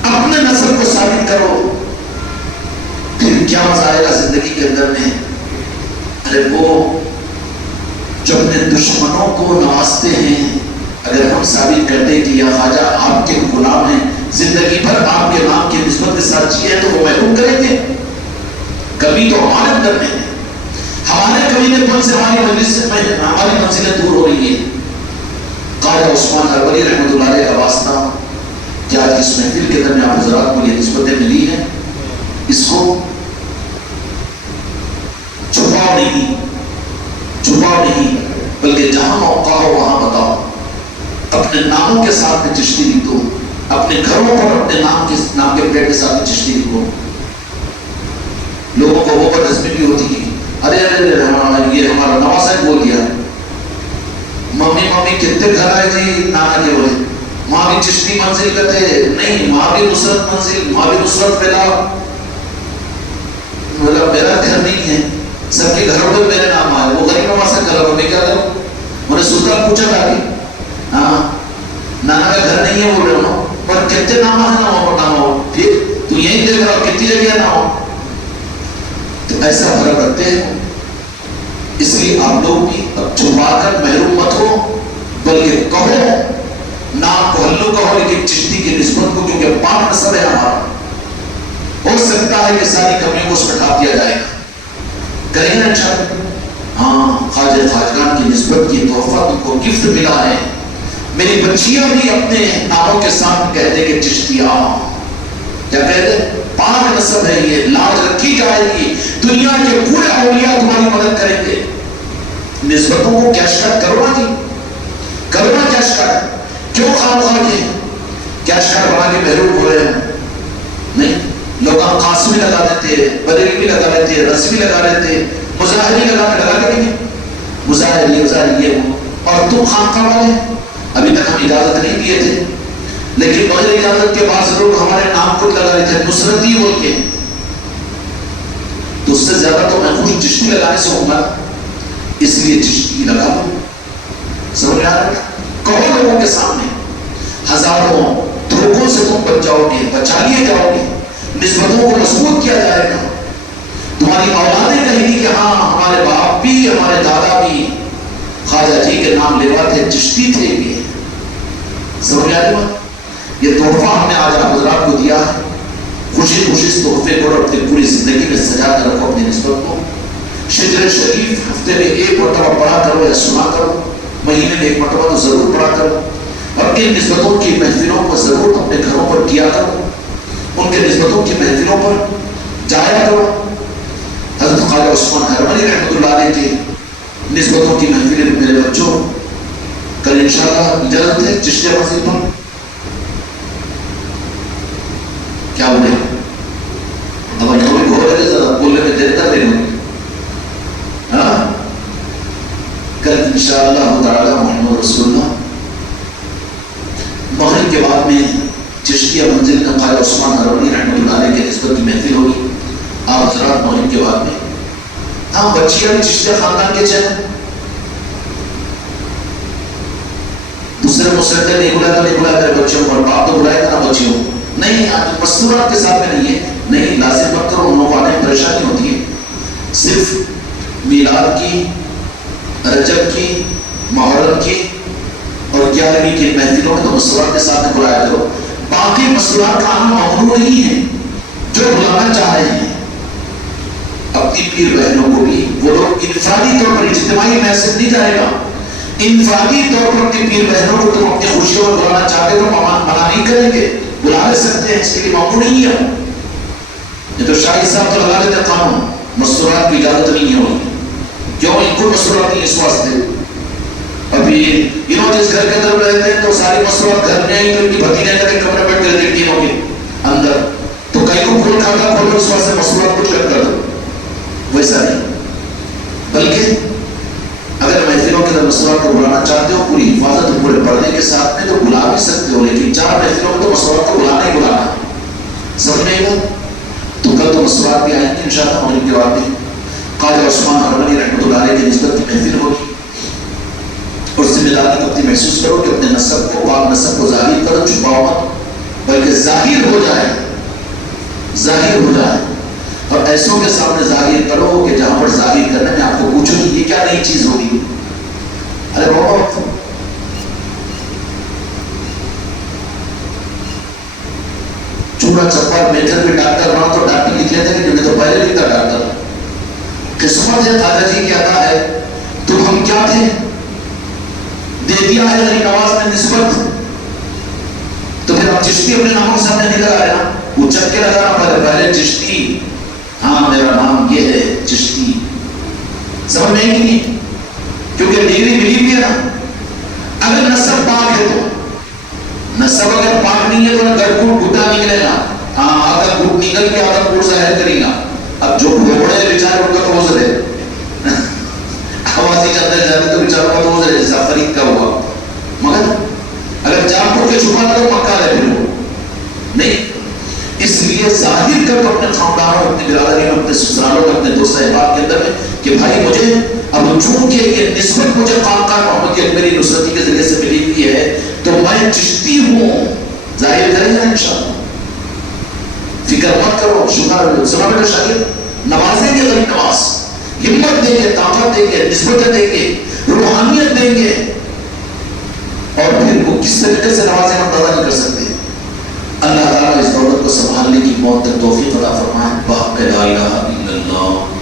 اپنے نسل کو ثابت کرو. پھر کیا مزہ آئے گا زندگی کے اندر میں. ارے وہ جو اپنے دشمنوں کو نوازتے ہیں، اگر ہم ثابت کر دیں کہ یا خواجہ آپ کے غلام ہیں، زندگی بھر آپ کے نام کی نسبت کے ساتھ جیے، تو وہ محروم کریں گے. کبھی تو ہمارے اندر میں ہمارے کمینے پن سے ہماری منزلیں دور ہو رہی ہیں. خواجہ عثمان اربلی رحمۃ اللہ علیہ کا واسطہ کہ آج اس محفل کے اندر میں آپ حضرات کو یہ نسبتیں ملی ہیں، اس کو چھپاؤ نہیں. بتاؤ نہیں، بلکہ جہاں موقع ہو وہاں بتاؤ، اپنے ناموں کے ساتھ میں چشتی لکھو، اپنے گھروں پر اپنے نام کے پلیٹ کے ساتھ میں چشتی لکھو۔ لوگوں کو وہ بدعزمی بھی ہوتی ہے، ارے یہ ہمارا نواز صاحب بول دیا، ممی کتنے گھر آئے جی نانا کے بولے، ماں بھی چشتی منزل کا تھے، نہیں ماں بھی نصرت منزل، ماں بھی نصرت فیلا، بولا میرا گھر نہیں ہے، سب کے گھروں پہ میرے نام آئے، وہ غریب نواز سے گھر میں کیا کروں؟ میں نے سلطان پوچھا تھا کہ ہاں نانا کا گھر نہیں ہے بول رہے ہو، پر کتنے نام ہے نا وہاں پر نام ہو، پھر تو یہی دیکھ رہا کتنی جگہ نہ ہو، تو ایسا فرق رکھتے ہیں۔ اس لیے آپ لوگ بھی اب چھپا کر محروم مت ہو، بلکہ کہو، نام کو ہلو کہو، لیکن چشتی کی نسبت کو، کیونکہ پاک نسب ہے ہمارا، ہو سکتا ہے کہ ساری کمیوں کو اس میں ڈھانپ دیا جائے گا، کریں نا انشاءاللہ۔ ہاں خواجہ خواجگان کی نسبت کی تحفہ تم کو گفٹ ملا ہے، میری بچیاں بھی اپنے ناموں کے ساتھ کہتے کہ چشتیاں، کیا کہتے؟ پاک نسب ہے، یہ لاج رکھی جائے گی، دنیا کے پورے اولیاء تمہاری مدد کریں گے۔ نسبتوں کو کیش کٹ کرو نا جی، کرو نا کیش کٹ، کیوں خواہ کے کیش کٹ بنا کے محروم ہو رہے ہیں؟ نہیں، لوگ قاسمی لگا دیتے، بریلی بھی لگا لیتے، رضوی لگا لیتے، مظاہری لگا لیتے، مظاہر یہ ہو، اور تم خانقاہ والے ابھی تک ہم اجازت نہیں دیے تھے، لیکن بغیر اجازت کے بعض لوگ ہمارے نام کو لگا رہے تھے نصرتی بول کے، تو اس سے زیادہ تو میں خوش چشتی لگانے سے ہوں گا، اس لیے چشتی لگا دو۔ سمجھ آ رہا ہے؟ کہو لوگوں کے سامنے، ہزاروں دھوکوں سے تم بچ جاؤ گے، بچا لیے جاؤ گے، نسبتوں کو مضبوط کیا جائے گا، تمہاری اولادیں کہیں گی کہ ہاں ہمارے باپ بھی، ہمارے دادا بھی خواجہ جی کے نام لیوا تھے، چشتی تھے یہ۔ سمجھ آ رہی بات؟ یہ تحفہ ہم نے آج آپ حضرات کو دیا ہے، خوشی خوشی اس تحفے کو اپنی پوری زندگی میں سجا کر رکھو، اپنی نسبت کو۔ شجر شریف ہفتے میں ایک مرتبہ پڑھا کرو یا سنا کرو، مہینے میں ایک مرتبہ تو ضرور پڑھا کرو، اور ان نسبتوں کی محفلوں کو ضرور اپنے گھروں پر کیا کرو، ان کے نسبتوں کی محفلوں پر جایا کرو۔ حضرت خواجہ عثمان ہرمنی رحمۃ اللہ علیہ کی نسبتوں کی محفلیں میرے بچوں کل انشاءاللہ اجازت ہے چشتیہ مسجد پر، کیا بولے اب ہمیں گھو رہے ذرا بولنے میں دیر کر رہے ہوں، ہاں کل انشاءاللہ تعالی محمد رسول اللہ مغرب کے بعد میں چشتیہ منزل کا خواجہ عثمان ہرمنی رحمۃ اللہ علیہ کے نسبت کی محفل ہوگی، آپ حضرات مغرب کے بعد میں۔ ہاں بچیاں بھی چشتیہ خاندان کے چلیں، دوسرے مسجد نہیں بلایا تو نہیں بلایا میرے بچوں کو، اور باپ تو بلائے گا نا بچیوں، نہیں مستورات کے ساتھ میں نہیں ہے، نہیں لازم مت کرو، ان لوگوں کو آنے میں پریشانی ہوتی ہے، صرف میلاد کی، رجب کی، محرم کی اور 11ویں کی محفلوں میں تو مستورات کے ساتھ میں بلایا کرو، باقی مستورات کا آنا ممنوع نہیں ہے، جو بلانا چاہ رہے ہیں اپنی پیر بہنوں کو بھی، وہ لوگ انفرادی طور پر، اجتماعی محسوس نہیں جائے گا، انفرادی طور پر اپنی پیر بہنوں کو تم اپنی خوشیوں میں بلانا چاہتے تو منع نہیں کریں گے، بلا لے سکتے ہیں، اس کے لیے ممنوع نہیں ہے۔ یہ تو شاہد صاحب تو لگا لیتے قانون، مستورات کی اجازت نہیں ہے ہوگی، کیوں ان کو مستورات نہیں اس واسطے، ابھی انہوں جس گھر کے اندر رہتے ہیں تو ساری مستورات گھر میں آئی تو ان کی بھتیجیں کے کمرے بیٹھ کر دیکھتی ہیں کے اندر، تو کئی کو کھول کھاتا کھول کر اس واسطے مستورات کچھ کر دو، ویسا نہیں، بلکہ اگر محفلوں کے اندر مستورات کو بلانا چاہتے ہو پوری حفاظت اور پورے پردے کے ساتھ میں تو بلا بھی سکتے ہو، لیکن 4 محفلوں میں تو مستورات کو بلانا ہی بلانا، سمجھ میں گا؟ تو کل تو مستورات بھی آئیں گے انشاءاللہ مغرب کے بعد میں، خواجہ عثمان ہرمنی رحمۃ اللہ علیہ کی نسبت کی محفل ہوگی، اور ذمہ داری کو اپنی محسوس کرو کہ اپنے نسب کو، پاک نسب کو ظاہر کرو، چھپاؤ مت، بلکہ ظاہر ہو جائے، ظاہر ہو جائے، اور ایسوں کے سامنے ظاہر کرو کہ جہاں پر ظاہر کرنے میں آپ کو پوچھو یہ کیا نئی چیز ہوگی، ارے بابا چورا چپر میجر میں ڈاکٹر بنا تو ڈاکٹر لکھ لیتے ہیں کہ تو پہلے لکھتا ڈاکٹر، قسمت ہے خواجہ جی کیا تھا ہے، تو ہم کیا تھے، دے دیا ہے علی نواز نے نسبت، تو پھر آپ چشتی اپنے ناموں کے سامنے نہیں لگا رہے نا، وہ چک کے لگانا پہلے چشتی، ہاں میرا نام یہ ہے چشتی، سمجھ میں نہیں، ڈگری ملی بھی ہے نا. اگر نسب پاک ہے تو, نسب اگر پاک نہیں ہے تو گھر کوٹ گھٹا نکلے گا. ہاں آدھا کوٹ نکل کے آدھا کوٹ ظاہر کرے گا. اب جو بڑے بیچارے ان کا تو عذر ہے, آوازی کے اندر جاتے تو بیچاروں کا تو عذر ہے, جیسا فرید کا ہوا. مگر اگر جان کو کے چھپا تو مکہ ہے پھر وہ نہیں. اس لیے ظاہر کر تو اپنے خاندانوں, اپنی برادری, اپنے سسرالوں, اپنے دوست احباب کے اندر میں کہ بھائی مجھے اب چونکہ یہ نسبت مجھے خانقاہ محمد کی اکبری نصرتی کے ذریعے سے ملی ہوئی ہے تو میں چشتی ہوں. ظاہر کریں گے انشاءاللہ, فکر مت کرو. شکر سنا بیٹا شاگرد, نوازیں گے غریب نواز, ہمت دیں گے, طاقت دیں گے, نسبتیں دیں گے, روحانیت دیں گے, اور پھر وہ کس طریقے سے نوازیں ہم اندازہ نہیں کر سکتے. اللہ تعالیٰ اس دولت کو سنبھالنے کی موت توفیق عطا فرمائے. بحق لا الہ الا اللہ.